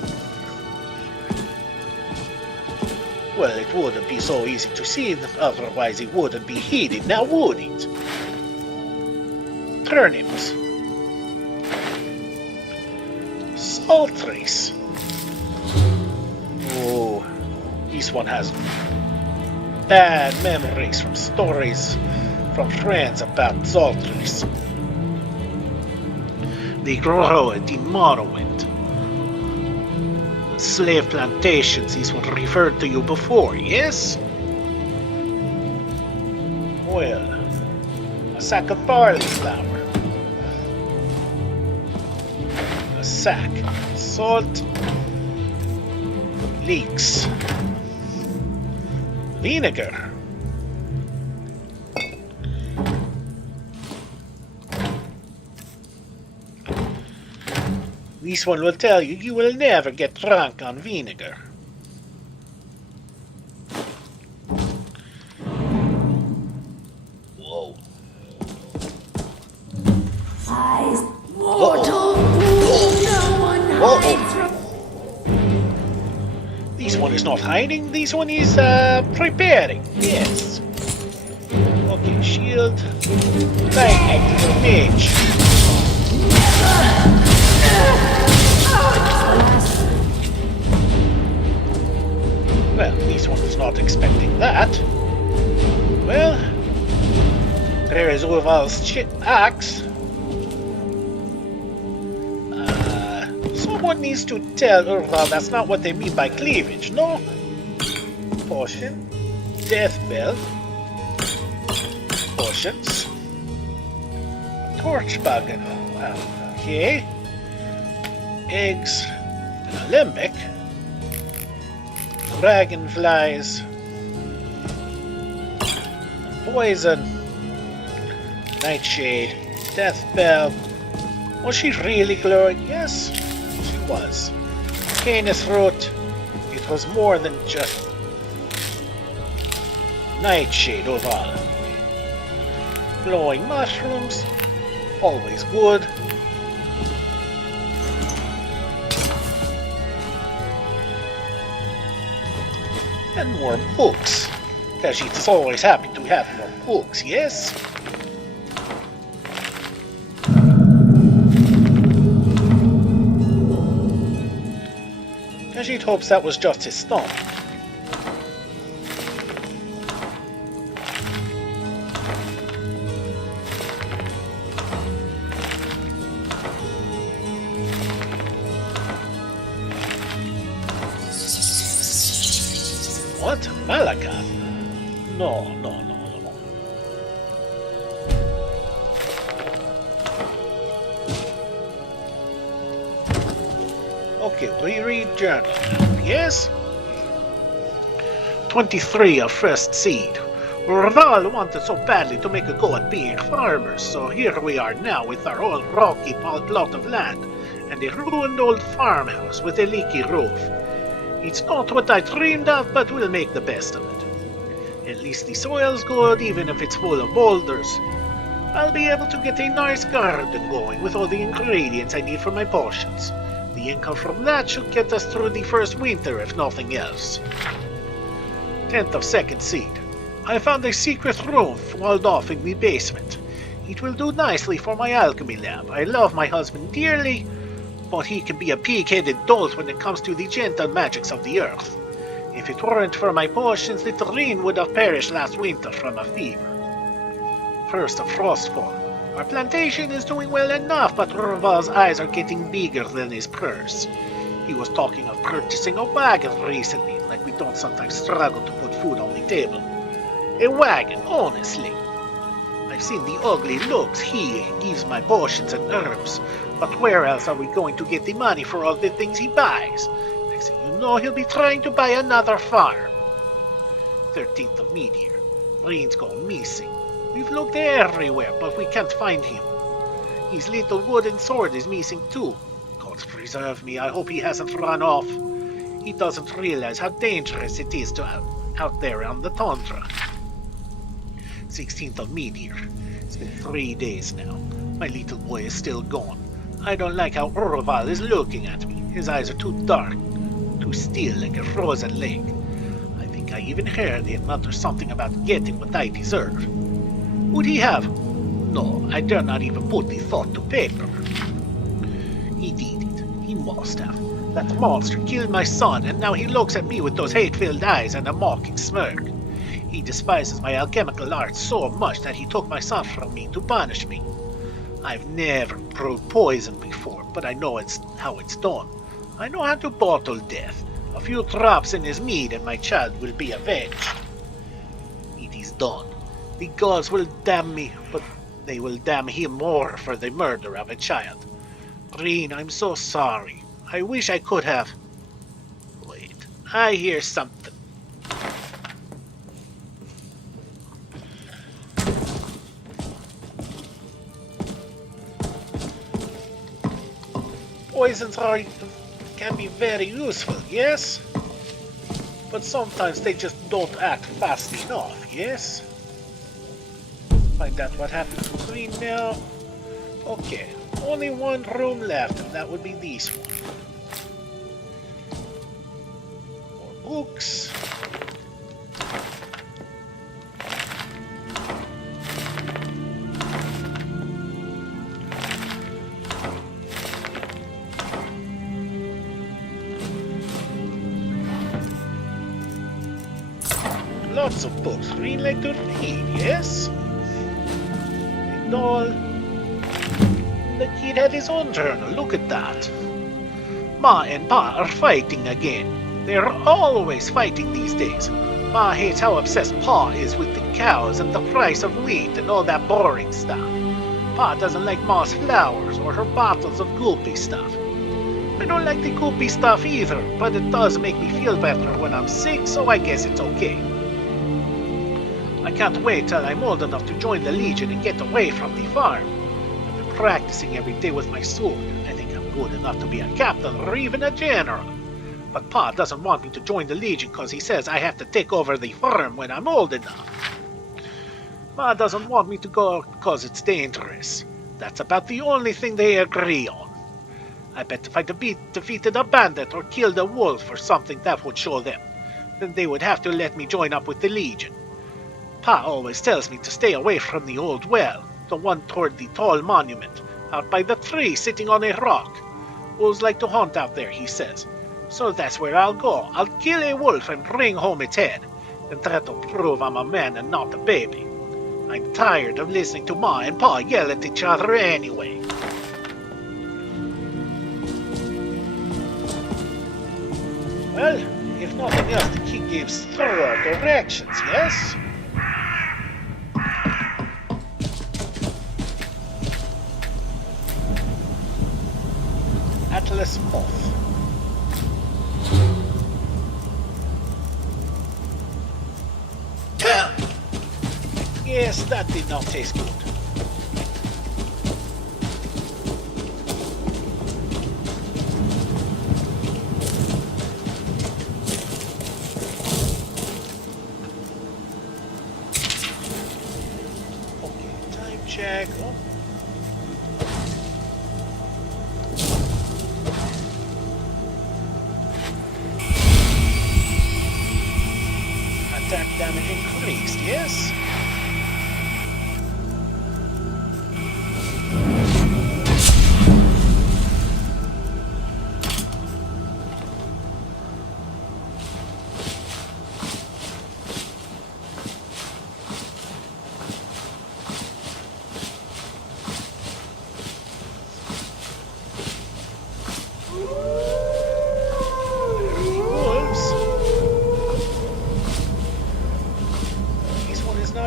Well, it wouldn't be so easy to see, otherwise it wouldn't be hidden, now would it? Turnips. Saltries. Oh, this one has bad memories from stories from friends about saltries. They grow it in Morrowind. Slave plantations is what referred to you before, yes? Well, a sack of barley flour. A sack. Salt. Leeks. Vinegar. This one will tell you you will never get drunk on vinegar. Whoa. Eyes mortal. No one hides from. This one is not hiding, this one is preparing, yes. Okay, shield. Lightning to the mage. Well, this one was not expecting that. Well, there is Urval's axe. Someone needs to tell Urval that's not what they mean by cleavage, no? Potion. Death bell. Potions. Torch bug. Okay. Eggs. Alembic. Dragonflies. Poison. Nightshade. Death bell. Was she really glowing? Yes, she was. Canis root. It was more than just nightshade overall. Glowing mushrooms. Always good. And more books. Khajiit is always happy to have more books, yes? Khajiit hopes that was just his stomach. What? Malaka? No. Okay, reread journal. Yes? 23 of first seed. Raval wanted so badly to make a go at being farmers, so here we are now with our old rocky plot of land and a ruined old farmhouse with a leaky roof. It's not what I dreamed of, but we'll make the best of it. At least the soil's good, even if it's full of boulders. I'll be able to get a nice garden going with all the ingredients I need for my potions. The income from that should get us through the first winter, if nothing else. 10th of second seed. I found a secret room walled off in the basement. It will do nicely for my alchemy lab. I love my husband dearly, but he can be a pig-headed dolt when it comes to the gentle magics of the earth. If it weren't for my potions, little Reen would have perished last winter from a fever. First of Frostfall. Our plantation is doing well enough, but Raval's eyes are getting bigger than his purse. He was talking of purchasing a wagon recently, like we don't sometimes struggle to put food on the table. A wagon, honestly. I've seen the ugly looks he gives my potions and herbs, but where else are we going to get the money for all the things he buys? Next thing you know, he'll be trying to buy another farm. 13th of Meteor. Reen's gone missing. We've looked everywhere, but we can't find him. His little wooden sword is missing too. God preserve me, I hope he hasn't run off. He doesn't realize how dangerous it is to out there on the tundra. 16th of Meteor. It's been 3 days now. My little boy is still gone. I don't like how Urval is looking at me. His eyes are too dark, too still like a frozen lake. I think I even heard him mutter something about getting what I deserve. Would he have? No, I dare not even put the thought to paper. He did it. He must have. That monster killed my son, and now he looks at me with those hate-filled eyes and a mocking smirk. He despises my alchemical arts so much that he took my son from me to punish me. I've never brewed poison before, but I know how it's done. I know how to bottle death. A few drops in his mead and my child will be avenged. It is done. The gods will damn me, but they will damn him more for the murder of a child. Green, I'm so sorry. I wish I could have... Wait, I hear something. Poisons can be very useful, yes? But sometimes they just don't act fast enough, yes? Find out what happened to Green now. Okay, only one room left, and that would be this one. More books. Lots of books. Green like to read, yes? And all. The kid had his own journal, look at that. Ma and Pa are fighting again. They're always fighting these days. Ma hates how obsessed Pa is with the cows and the price of wheat and all that boring stuff. Pa doesn't like Ma's flowers or her bottles of goopy stuff. I don't like the goopy stuff either, but it does make me feel better when I'm sick, so I guess it's okay. I can't wait till I'm old enough to join the Legion and get away from the farm. I've been practicing every day with my sword. I think I'm good enough to be a captain or even a general. But Pa doesn't want me to join the Legion because he says I have to take over the farm when I'm old enough. Ma doesn't want me to go because it's dangerous. That's about the only thing they agree on. I bet if I defeated a bandit or killed a wolf or something, that would show them. Then they would have to let me join up with the Legion. Pa always tells me to stay away from the old well, the one toward the tall monument, out by the tree sitting on a rock. Wolves like to hunt out there, he says. So that's where I'll go. I'll kill a wolf and bring home its head, and try to prove I'm a man and not a baby. I'm tired of listening to Ma and Pa yell at each other anyway. Well, if nothing else, the kid gives thorough directions, yes? Atlas Moth. Yes, that did not taste good. Okay, time check. Oh. Attack damage increased, yes?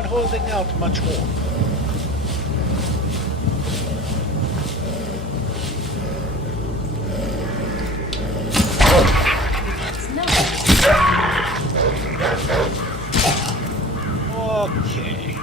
Holding out much more. Okay.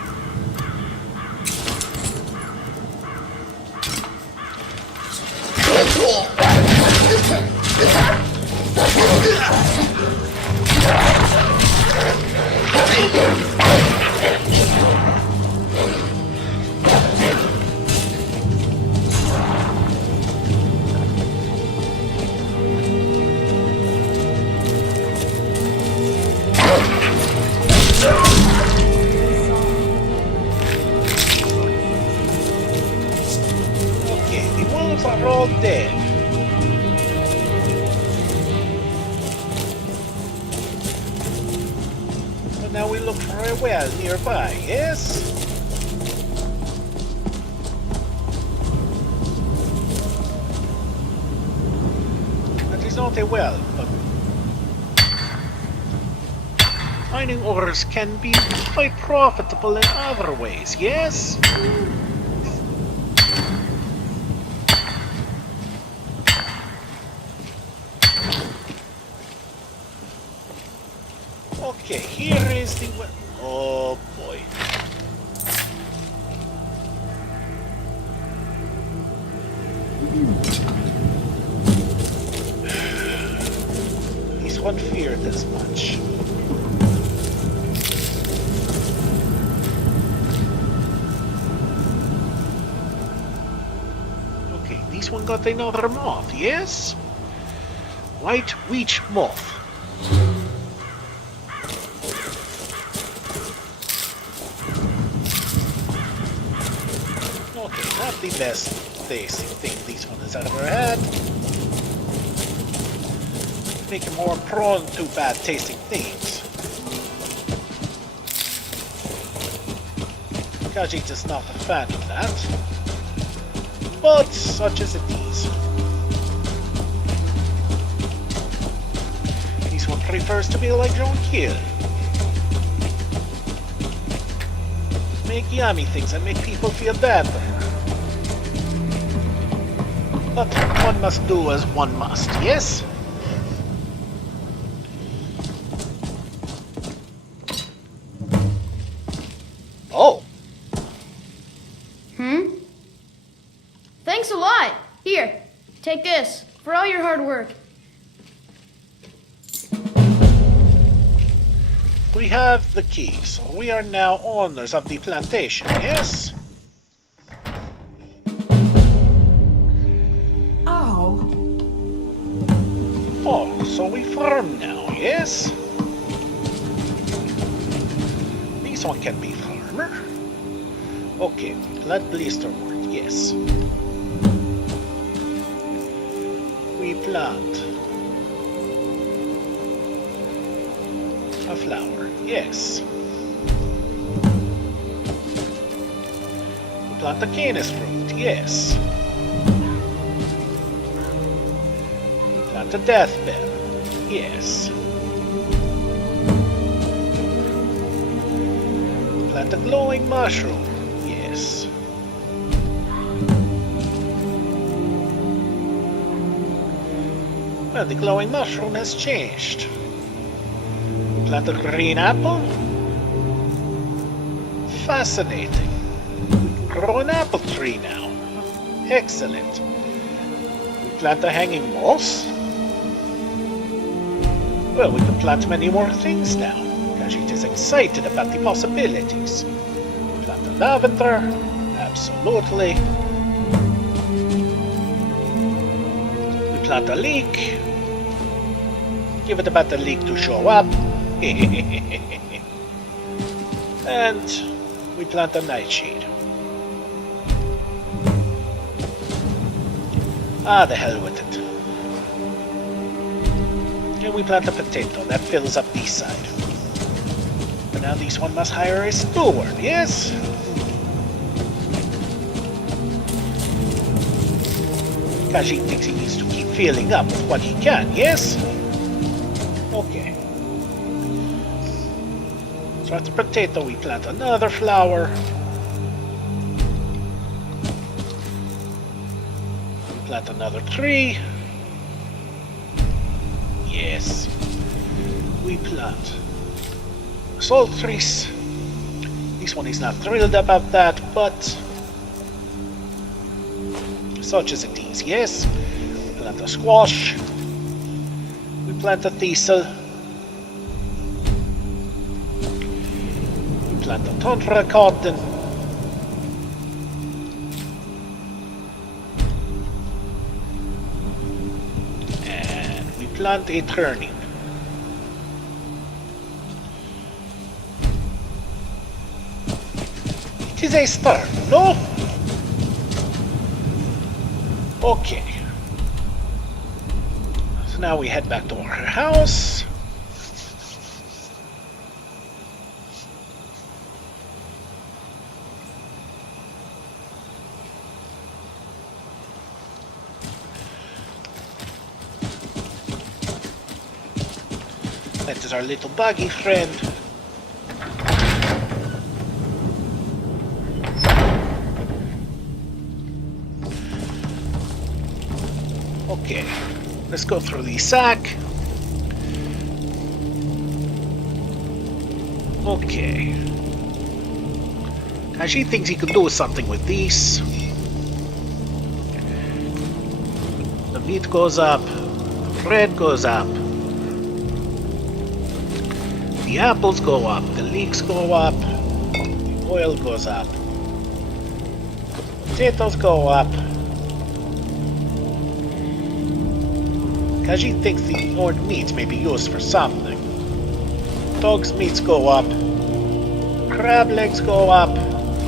dead. So now we look for a well nearby, yes? That is not a well, but mining ores can be quite profitable in other ways, yes? Okay, here is the well. Oh boy. This one feared as much. Okay, this one got another moth, yes? White witch moth. Okay, not the best tasting thing this one has ever had. Make it more prone to bad tasting things. Khajiit is not a fan of that. But such as it is. This one prefers to be like John Kill. Make yummy things and make people feel better. But one must do as one must, yes? Oh! Thanks a lot. Here, take this for all your hard work. We have the key, so we are now owners of the plantation, yes? Oh, Oh, so we farm now, yes? This one can be farmer. Okay, plant blisterwort, yes. We plant a flower, yes. We plant a canis fruit, yes. Plant a deathbell, yes. Plant a glowing mushroom, yes. Well, the glowing mushroom has changed. Plant a green apple? Fascinating. We can grow an apple tree now. Excellent. We plant a hanging moss? Well, we can plant many more things now. Khajiit is excited about the possibilities. We plant a lavender? Absolutely. We plant a leek? Give it about a leek to show up. And we plant a nightshade. Ah, the hell with it. And we plant a potato. That fills up this side. But now this one must hire a steward, yes? Khajiit thinks he needs to keep filling up with what he can, yes? Okay. So after potato, we plant another flower. We plant another tree. Yes. We plant salt trees. This one is not thrilled about that, but such as it is, yes. We plant a squash. We plant a thistle. We plant a tundra cotton. And we plant a turnip. It is a start, no? Okay. So now we head back to our house. That is our little buggy friend. Okay, let's go through the sack. Okay. Khajiit thinks he can do something with these. The meat goes up, the bread goes up. The apples go up, the leeks go up, the oil goes up, potatoes go up. Khajiit thinks the orange meats may be used for something. Dog's meats go up, crab legs go up,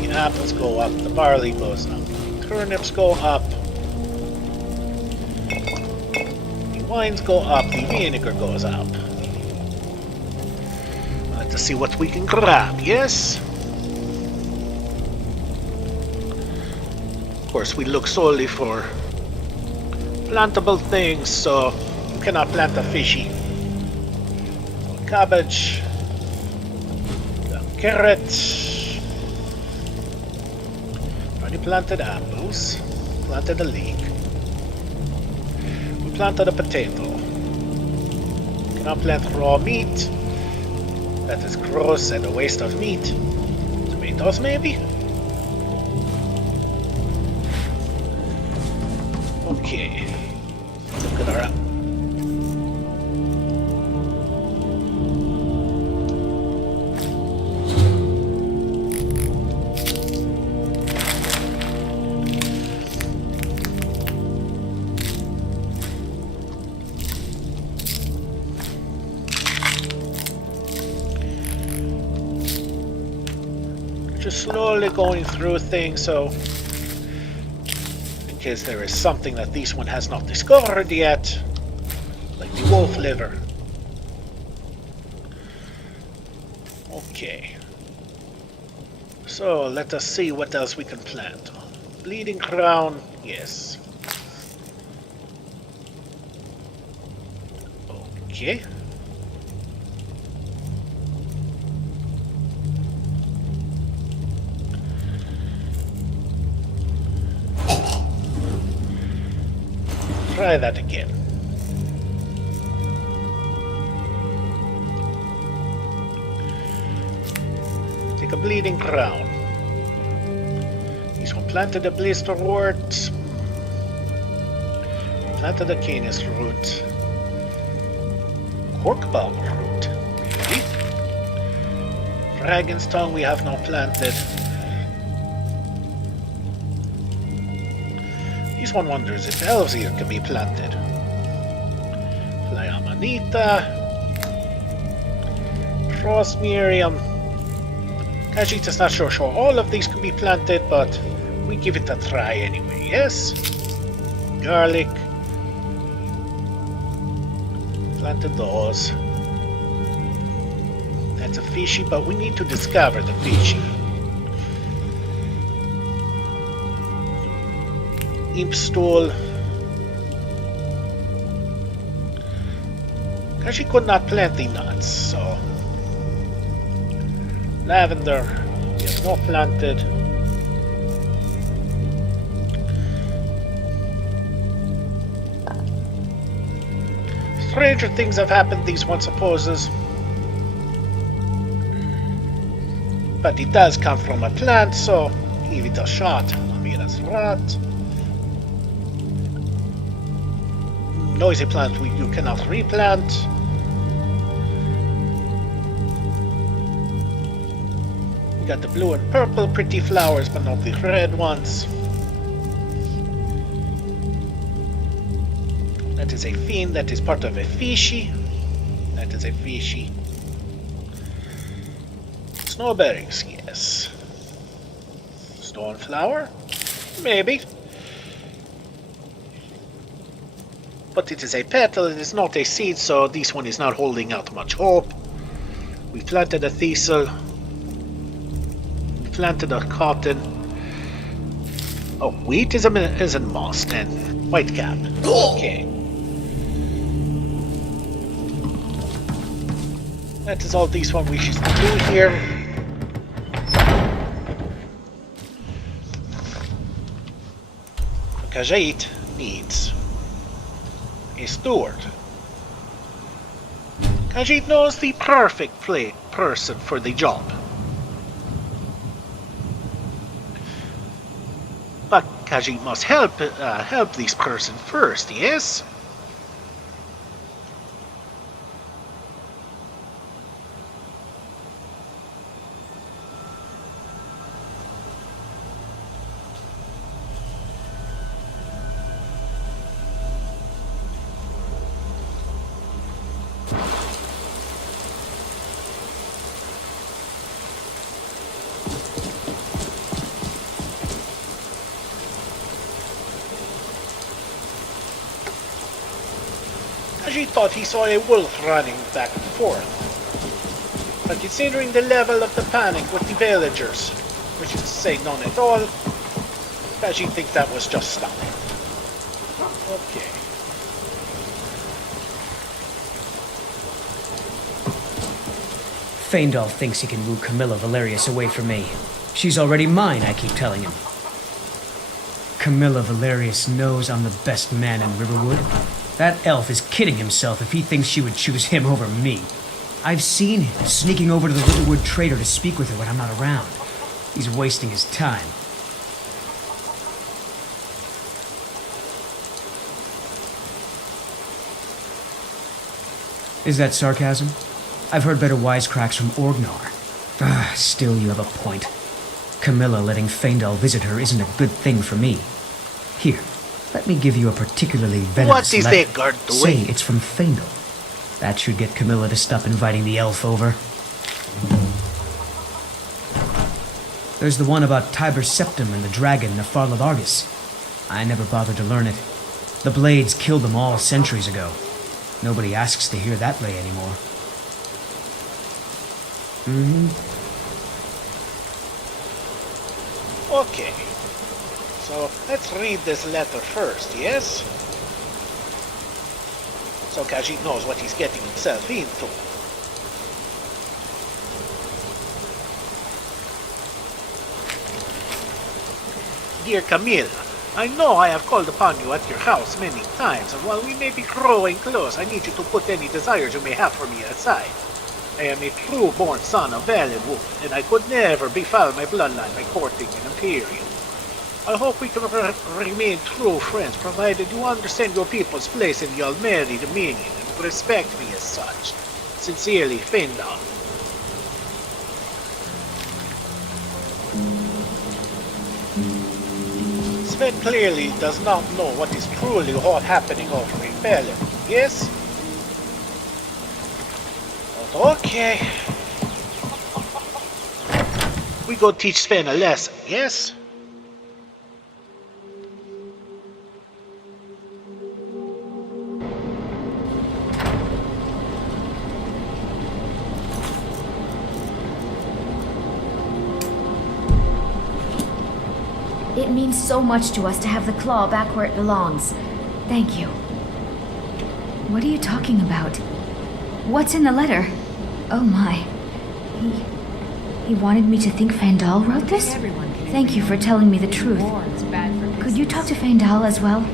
the apples go up, the barley goes up, turnips go up, the wines go up, the vinegar goes up. To see what we can grab, yes? Of course, we look solely for plantable things, so you cannot plant a fishy. So cabbage, carrot, already planted apples, planted a leek, we planted a potato, cannot plant raw meat. That is gross and a waste of meat. Tomatoes, maybe? Okay. Look at our... Just slowly going through things, so in case there is something that this one has not discovered yet, like the wolf liver. Okay, so let us see what else we can plant. Bleeding crown, yes. Okay. Try that again. Take a bleeding crown. This one planted a blisterwort. Planted a canis root. Corkball root. Really? Dragon's tongue we have not planted. This one wonders if elves here can be planted. Flayamanita, Frost Miriam. Khajiit is not sure all of these can be planted, but we give it a try anyway, yes? Garlic. Planted those. That's a fishy, but we need to discover the fishy. Imp stool. She could not plant the nuts, so lavender we have not planted. Stranger things have happened, these one supposes. But it does come from a plant, so give it a shot. Amira's rat. Noisy plant you cannot replant. We got the blue and purple pretty flowers, but not the red ones. That is a fiend, that is part of a fishy. That is a fishy. Snowberries, yes. Stoneflower? Maybe. But it is a petal, it is not a seed, so this one is not holding out much hope. We planted a thistle. We planted a cotton. Oh, wheat is a moss then. White cap. Okay. That is all this one wishes to do here. Khajiit needs a steward. Khajiit knows the perfect person for the job. But Khajiit must help this person first, yes? Khajiit thought he saw a wolf running back and forth. But considering the level of the panic with the villagers, which is to say none at all, Khajiit thinks that was just stunning. Okay. Faendal thinks he can woo Camilla Valerius away from me. She's already mine, I keep telling him. Camilla Valerius knows I'm the best man in Riverwood. That elf is kidding himself if he thinks she would choose him over me. I've seen him sneaking over to the Riverwood trader to speak with her when I'm not around. He's wasting his time. Is that sarcasm? I've heard better wisecracks from Orgnar. Still, you have a point. Camilla letting Faendal visit her isn't a good thing for me. Here, let me give you a particularly venomous What is letter. that guard doing? Say it's from Faendal. That should get Camilla to stop inviting the elf over. There's the one about Tiber Septim and the dragon Nefarla Argus. I never bothered to learn it. The Blades killed them all centuries ago. Nobody asks to hear that lay anymore. Okay. So let's read this letter first, yes? So Khajiit knows what he's getting himself into. Dear Camilla, I know I have called upon you at your house many times, and while we may be growing close, I need you to put any desires you may have for me aside. I am a true-born son of Valenwood, and I could never befoul my bloodline by courting an Imperial. I hope we can remain true friends, provided you understand your people's place in the Almeri Dominion and respect me as such. Sincerely, Faendal. Sven clearly does not know what is truly happening over in Valenwood, yes? But okay. We go teach Sven a lesson, yes? It means so much to us to have the claw back where it belongs. Thank you. What are you talking about? What's in the letter? Oh my. He wanted me to think Faendal wrote this? Thank you for telling me the truth. Could you talk to Faendal as well?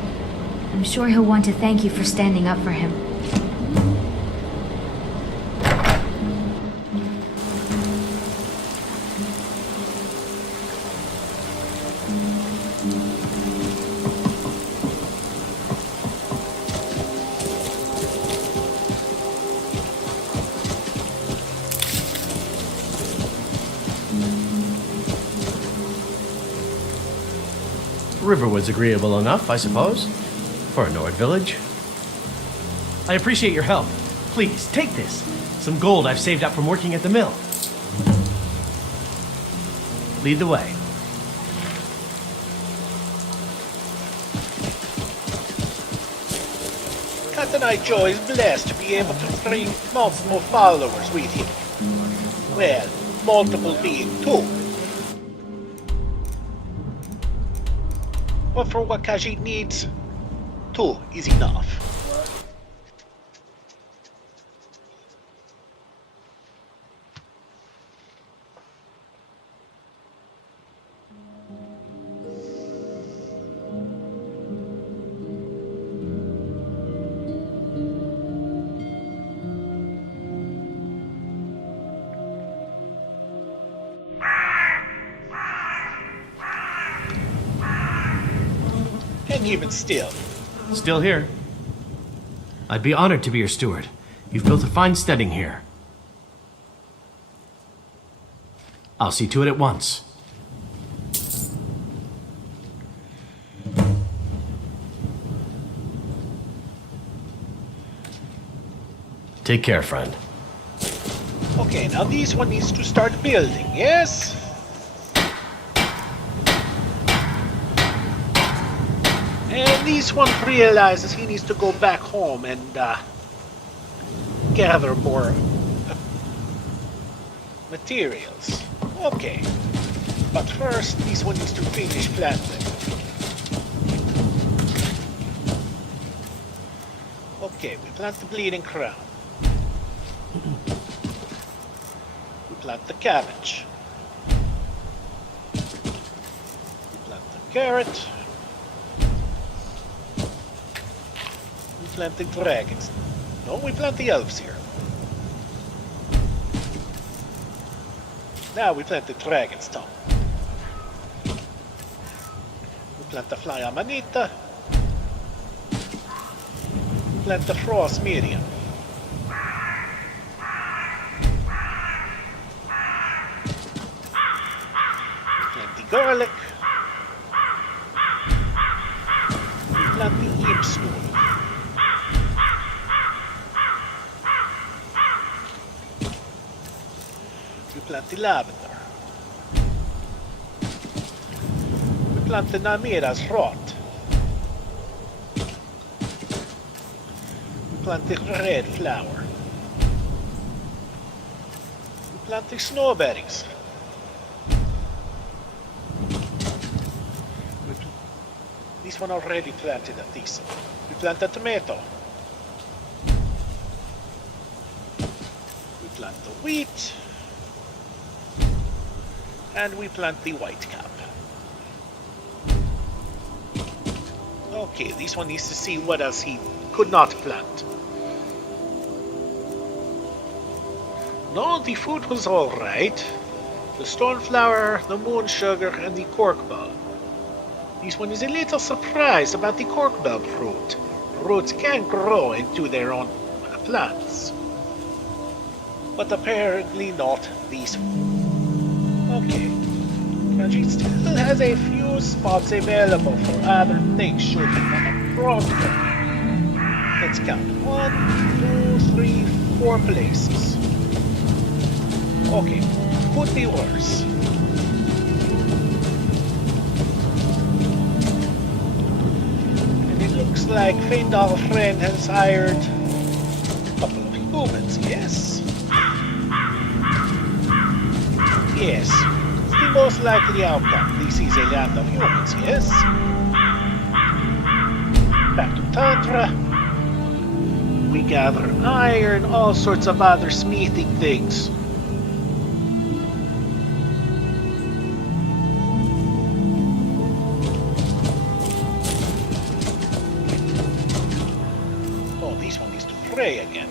I'm sure he'll want to thank you for standing up for him. Riverwood's agreeable enough, I suppose, for a Nord village. I appreciate your help. Please, take this. Some gold I've saved up from working at the mill. Lead the way. Knight Joe is blessed to be able to bring multiple followers with him. Well, multiple being two. But for what Khajiit needs, two is enough. And even still, Still here. I'd be honored to be your steward. You've built a fine steading here. I'll see to it at once. Take care, friend. okay, now this one needs to start building, yes? And this one realizes he needs to go back home and gather more materials. Okay. But first, this one needs to finish planting. Okay, we plant the bleeding crown. We plant the cabbage. We plant the carrot. We plant the dragons. No, we plant the elves here. Now we plant the dragon's tongue. We plant the fly amanita. We plant the frost medium. We plant the garlic. We plant the imp stool. We plant the lavender. We plant the Namira's rot. We plant the red flower. We plant the snowberries. This one already planted a thistle. We plant a tomato. We plant the wheat. And we plant the white cap. Okay, this one needs to see what else he could not plant. No, the food was alright. The stoneflower, the moon sugar, and the cork bulb. This one is a little surprised about the cork bulb root. Roots can grow into their own plants. But apparently not these. Okay. Khajiit still has a few spots available for other things should he want to prosper. Let's count. 1, 2, 3, 4 places. Okay, could be worse. And it looks like Feindal Friend has hired a couple of humans, yes? Yes, it's the most likely outcome. This is a land of humans, yes? Back to Tundra. We gather iron, all sorts of other smithing things. Oh, this one needs to pray again.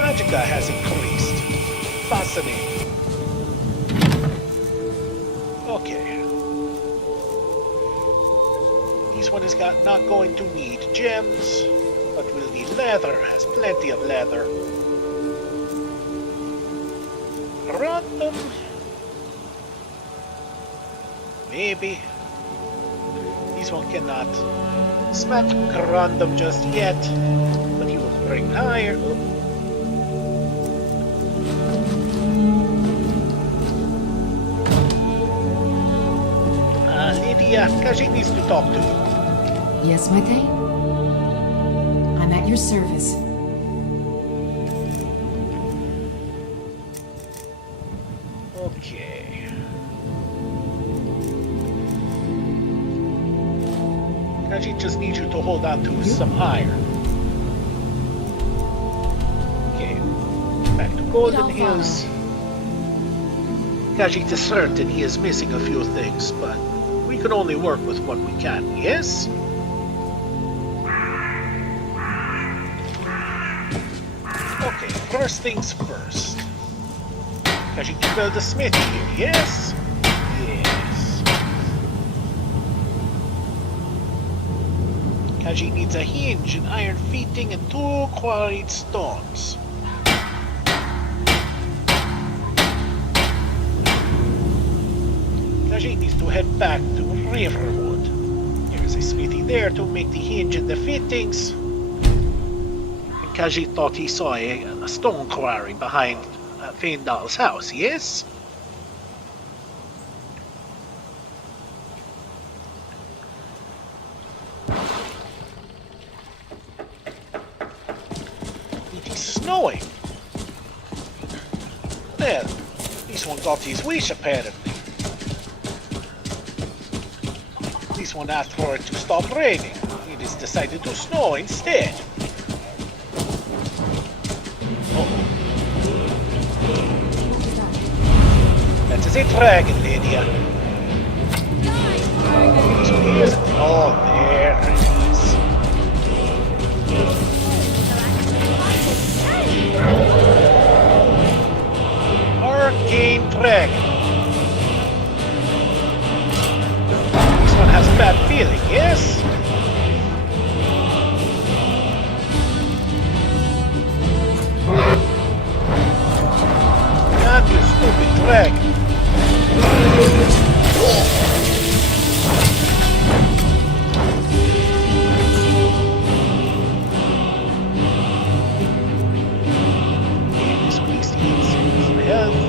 Magicka has increased. Fascinating. Okay. This one is not going to need gems, but will need leather. Has plenty of leather. Random. Maybe. This one cannot smack random just yet, but he will bring iron. Oh. Lydia, Khajiit needs to talk to you. Yes, my thing? I'm at your service. Okay. Khajiit just needs you to hold on to some iron. Okay. Back to Golden Hills. Khajiit is certain he is missing a few things, but we can only work with what we can, yes? Okay, first things first. Khajiit can build a smithy here, yes? Yes. Khajiit needs a hinge, an iron feeding, and 2 quarried stones. Khajiit needs to head back to Riverwood. There is a smithy there to make the hinge and the fittings. And Khajiit thought he saw a stone quarry behind Feindal's house, yes? It is snowing. Well, this one got his wish apparently. This one asked for it to stop raining. It has decided to snow instead. Uh-oh. That is a dragon, Lydia. This one here is... Oh, there it is. Arcane dragon. This one has a bad feeling, yes? Not you stupid dragon. This one needs to eat some health.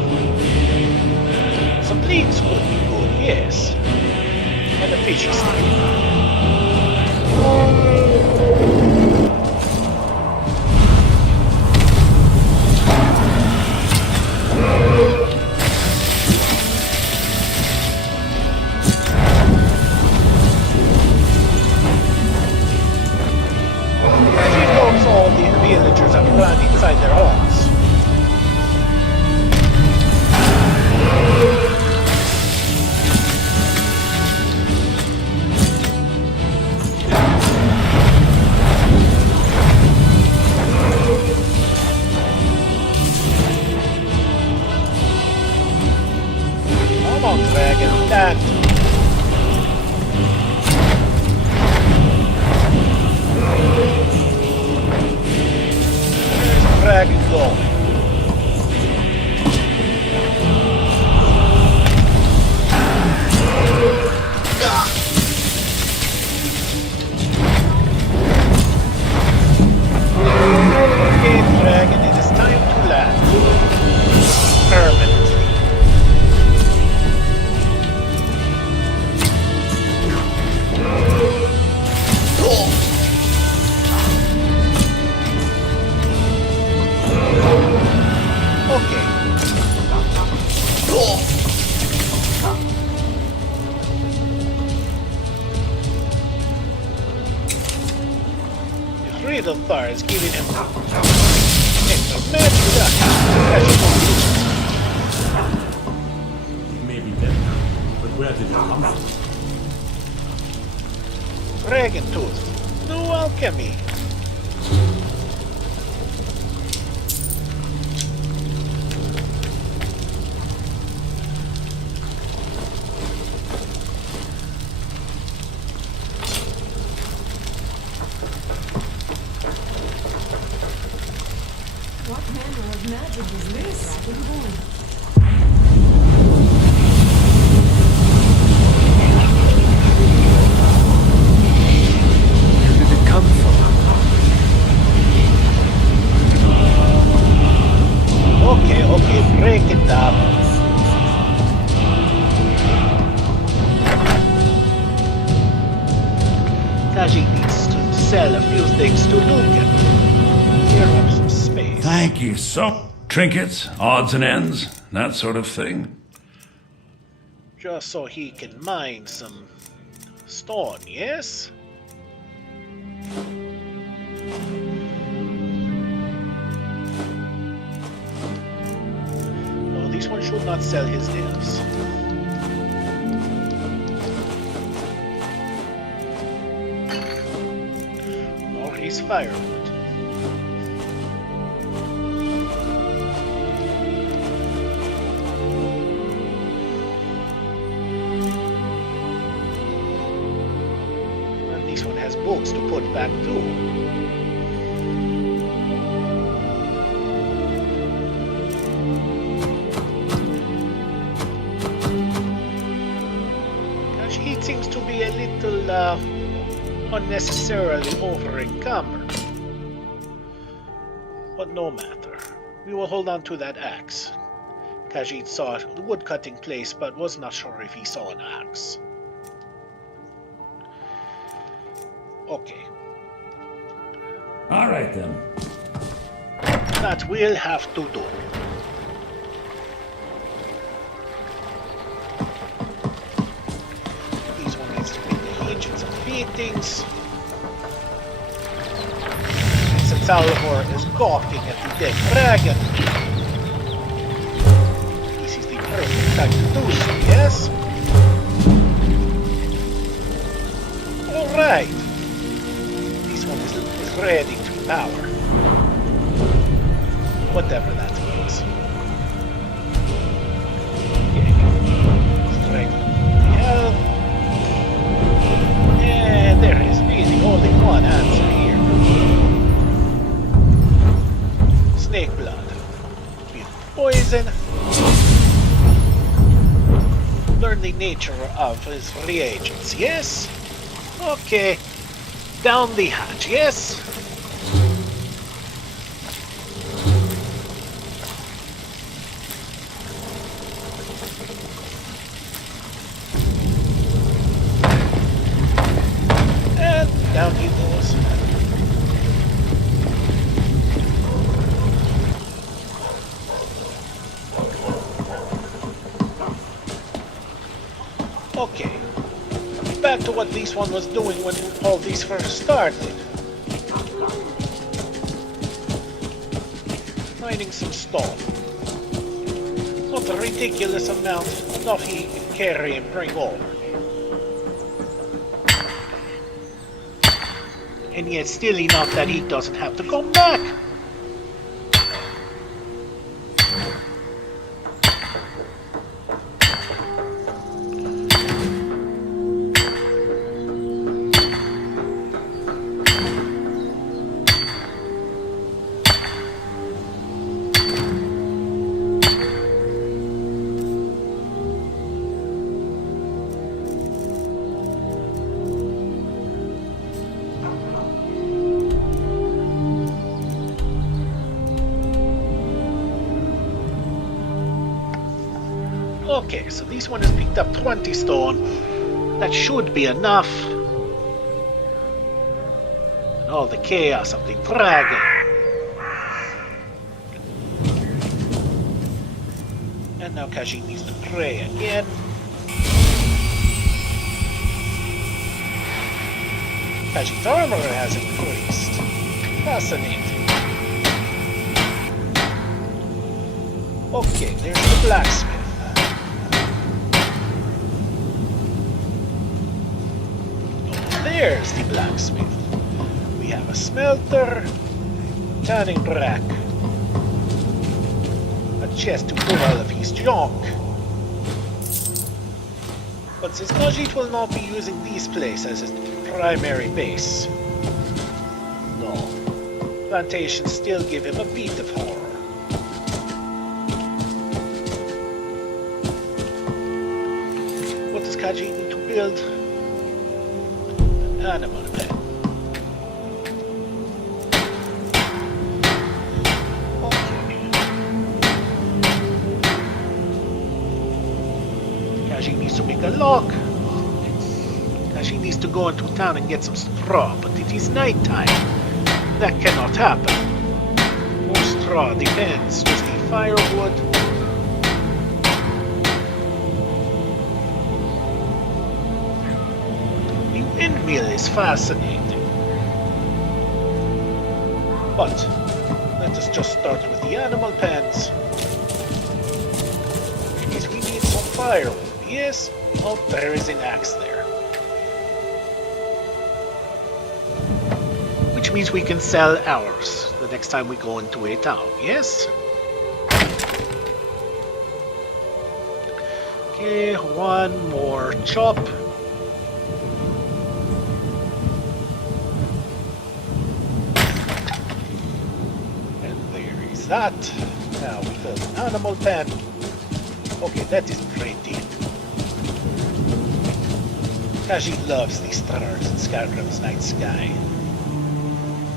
Some leaves would be good, yes. And a fishy stick. She hopes all the villagers have run inside their homes. Come on, dragon, land. Where's the dragon going? Okay, dragon, it is time to land. Permanently. Okay. The Riddlethar is giving him extra magic He may be dead now, but where did he come from? Dragon Tooth. No alchemy. What manner of magic is this? Where did it come from? Okay, break it down. Thank you so. Trinkets, odds and ends, that sort of thing. Just so he can mine some stone, yes? No, this one should not sell his nails. Nor his firewood. This one has books to put back too. Khajiit seems to be a little unnecessarily over-encumbered. But no matter. We will hold on to that axe. Khajiit saw the wood-cutting place, but was not sure if he saw an axe. Okay. All right then. That will have to do. These one needs to be the agents of beatings. Since Alvor is gawking at the dead dragon, this is the perfect time to do so, yes? Alright. Is ready to power. Whatever that means. Strength health. And there is really only one answer here. Snake blood. With poison. Learn the nature of his reagents, yes? Okay. Down the hatch, yes? And down he goes. Okay. Back to what this one was doing when all these first started. Mining some stone. Not a ridiculous amount, enough he can carry and bring over. And yet still enough that he doesn't have to come back. Okay, so this one has picked up 20 stone. That should be enough. And all the chaos of the dragon. And now Khajiit needs to pray again. Khajiit's armor has increased. Fascinating. Okay, there's the blacksmith. There's the blacksmith. We have a smelter, tanning rack, a chest to put all of his junk. But since Khajiit will not be using this place as his primary base, no, plantations still give him a bit of horror. What does Khajiit need to build? Animal pen. Okay. Khajiit needs to make a lock. Khajiit needs to go into town and get some straw, but it is night time. That cannot happen. More straw straw, depends. Just need firewood. The windmill is fascinating. But let us just start with the animal pens. Because we need some firewood. Yes? Oh, there is an axe there. Which means we can sell ours the next time we go into a town, yes? Okay, one more chop. And there is that. Now we fill an animal pen. Okay, that is pretty. Khajiit loves these stars in Skyrim's night sky.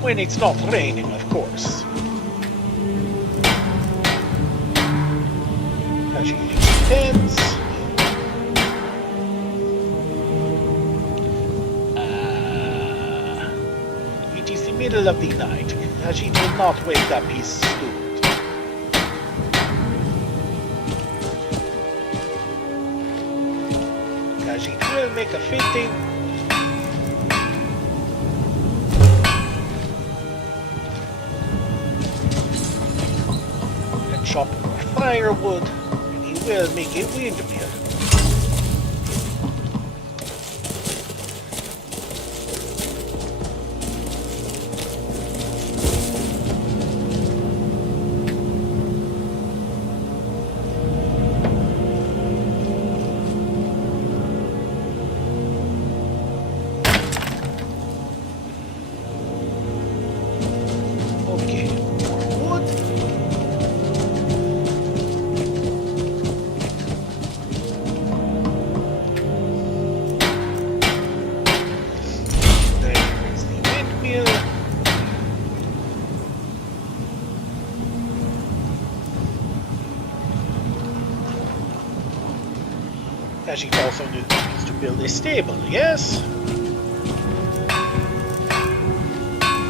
When it's not raining, of course. Khajiit uses pens. It is the middle of the night. Khajiit will not wake up his steward. Khajiit will make a fitting. And chop more firewood, and he will make a windmill. Okay, more wood. There is the windmill. Khajiit also needs to build a stable, yes?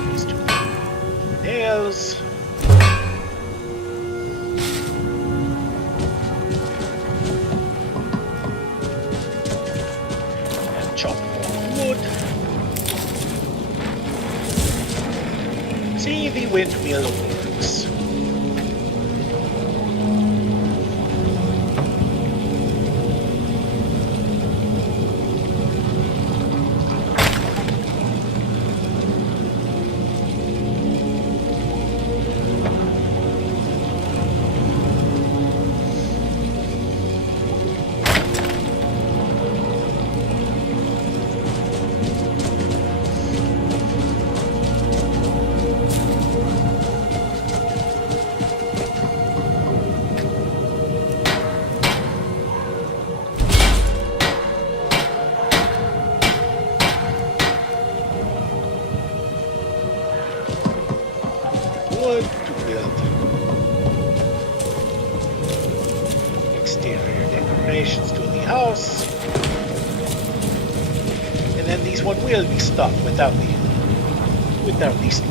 Needs to build nails. And chop more wood. See, the windmill works. Wood to build exterior decorations to the house, and then these one will be stuck without the straw.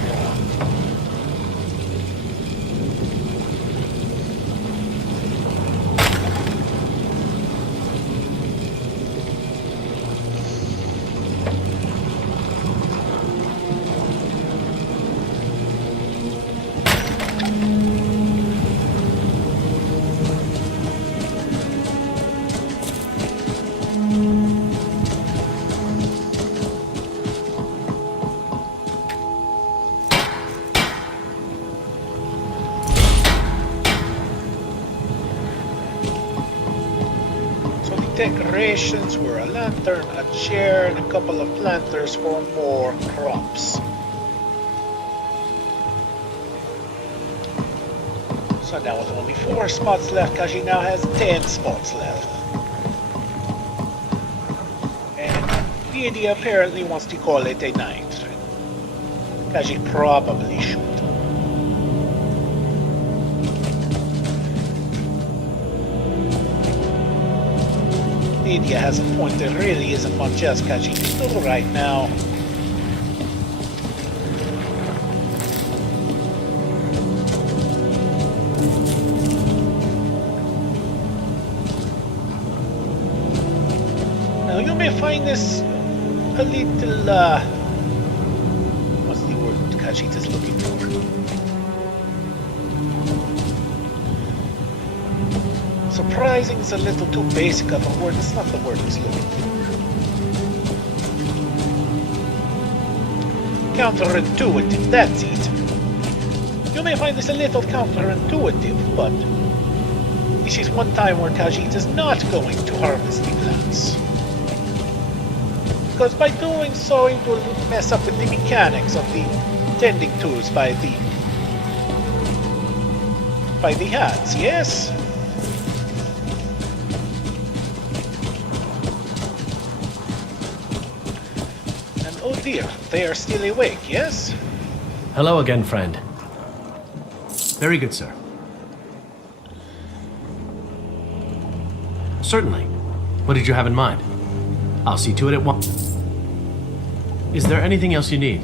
Decorations were a lantern, a chair, and a couple of planters for more crops. So now with only 4 spots left, Khajiit now has 10 spots left. And Lydia apparently wants to call it a night. Khajiit probably should. Lydia has a point, there really isn't much else Khajiit can do right now. may find this a little, what's the word Khajiit is looking for? Surprising is a little too basic of a word. It's not the word he's looking for. Counterintuitive, that's it. You may find this a little counterintuitive, but this is one time where Khajiit is not going to harvest the plants. Because by doing so, it will mess up with the mechanics of the tending tools by the hands, yes? And oh dear, they are still awake, yes? Hello again, friend. Very good, sir. Certainly. What did you have in mind? I'll see to it at once. Is there anything else you need?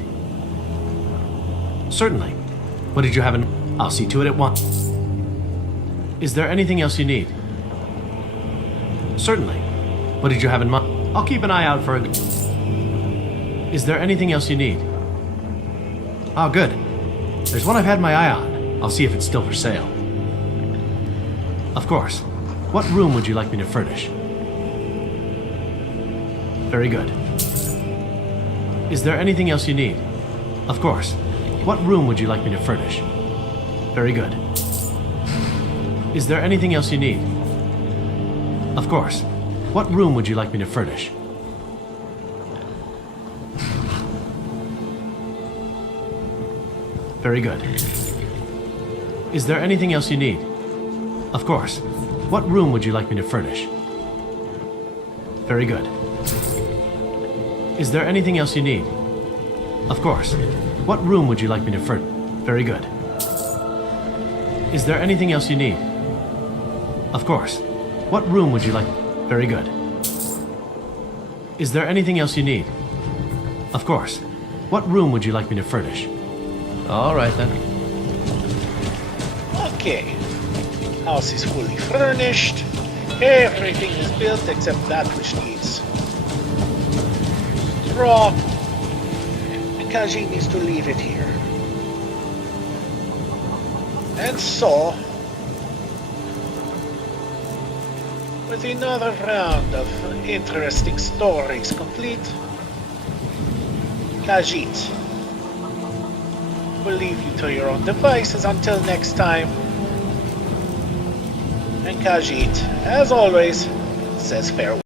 Certainly. What did you have in... I'll see to it at once. Is there anything else you need? Certainly. What did you have in mind? I'll keep an eye out for a... Is there anything else you need? Oh, good. There's one I've had my eye on. I'll see if it's still for sale. Of course. What room would you like me to furnish? Very good. Is there anything else you need? Of course. What room would you like me to furnish? Very good. Is there anything else you need? Of course. What room would you like me to furnish? Very good. Is there anything else you need? Of course. What room would you like me to furnish? Very good. Is there anything else you need? Of course. What room would you like me to furnish? Very good. Is there anything else you need? Of course. What room would you like? Very good. Is there anything else you need? Of course. What room would you like me to furnish? All right then. Okay. House is fully furnished. Everything is built except that which needs straw. And Khajiit needs to leave it here. And so, with another round of interesting stories complete, Khajiit will leave you to your own devices until next time. And Khajiit, as always, says farewell.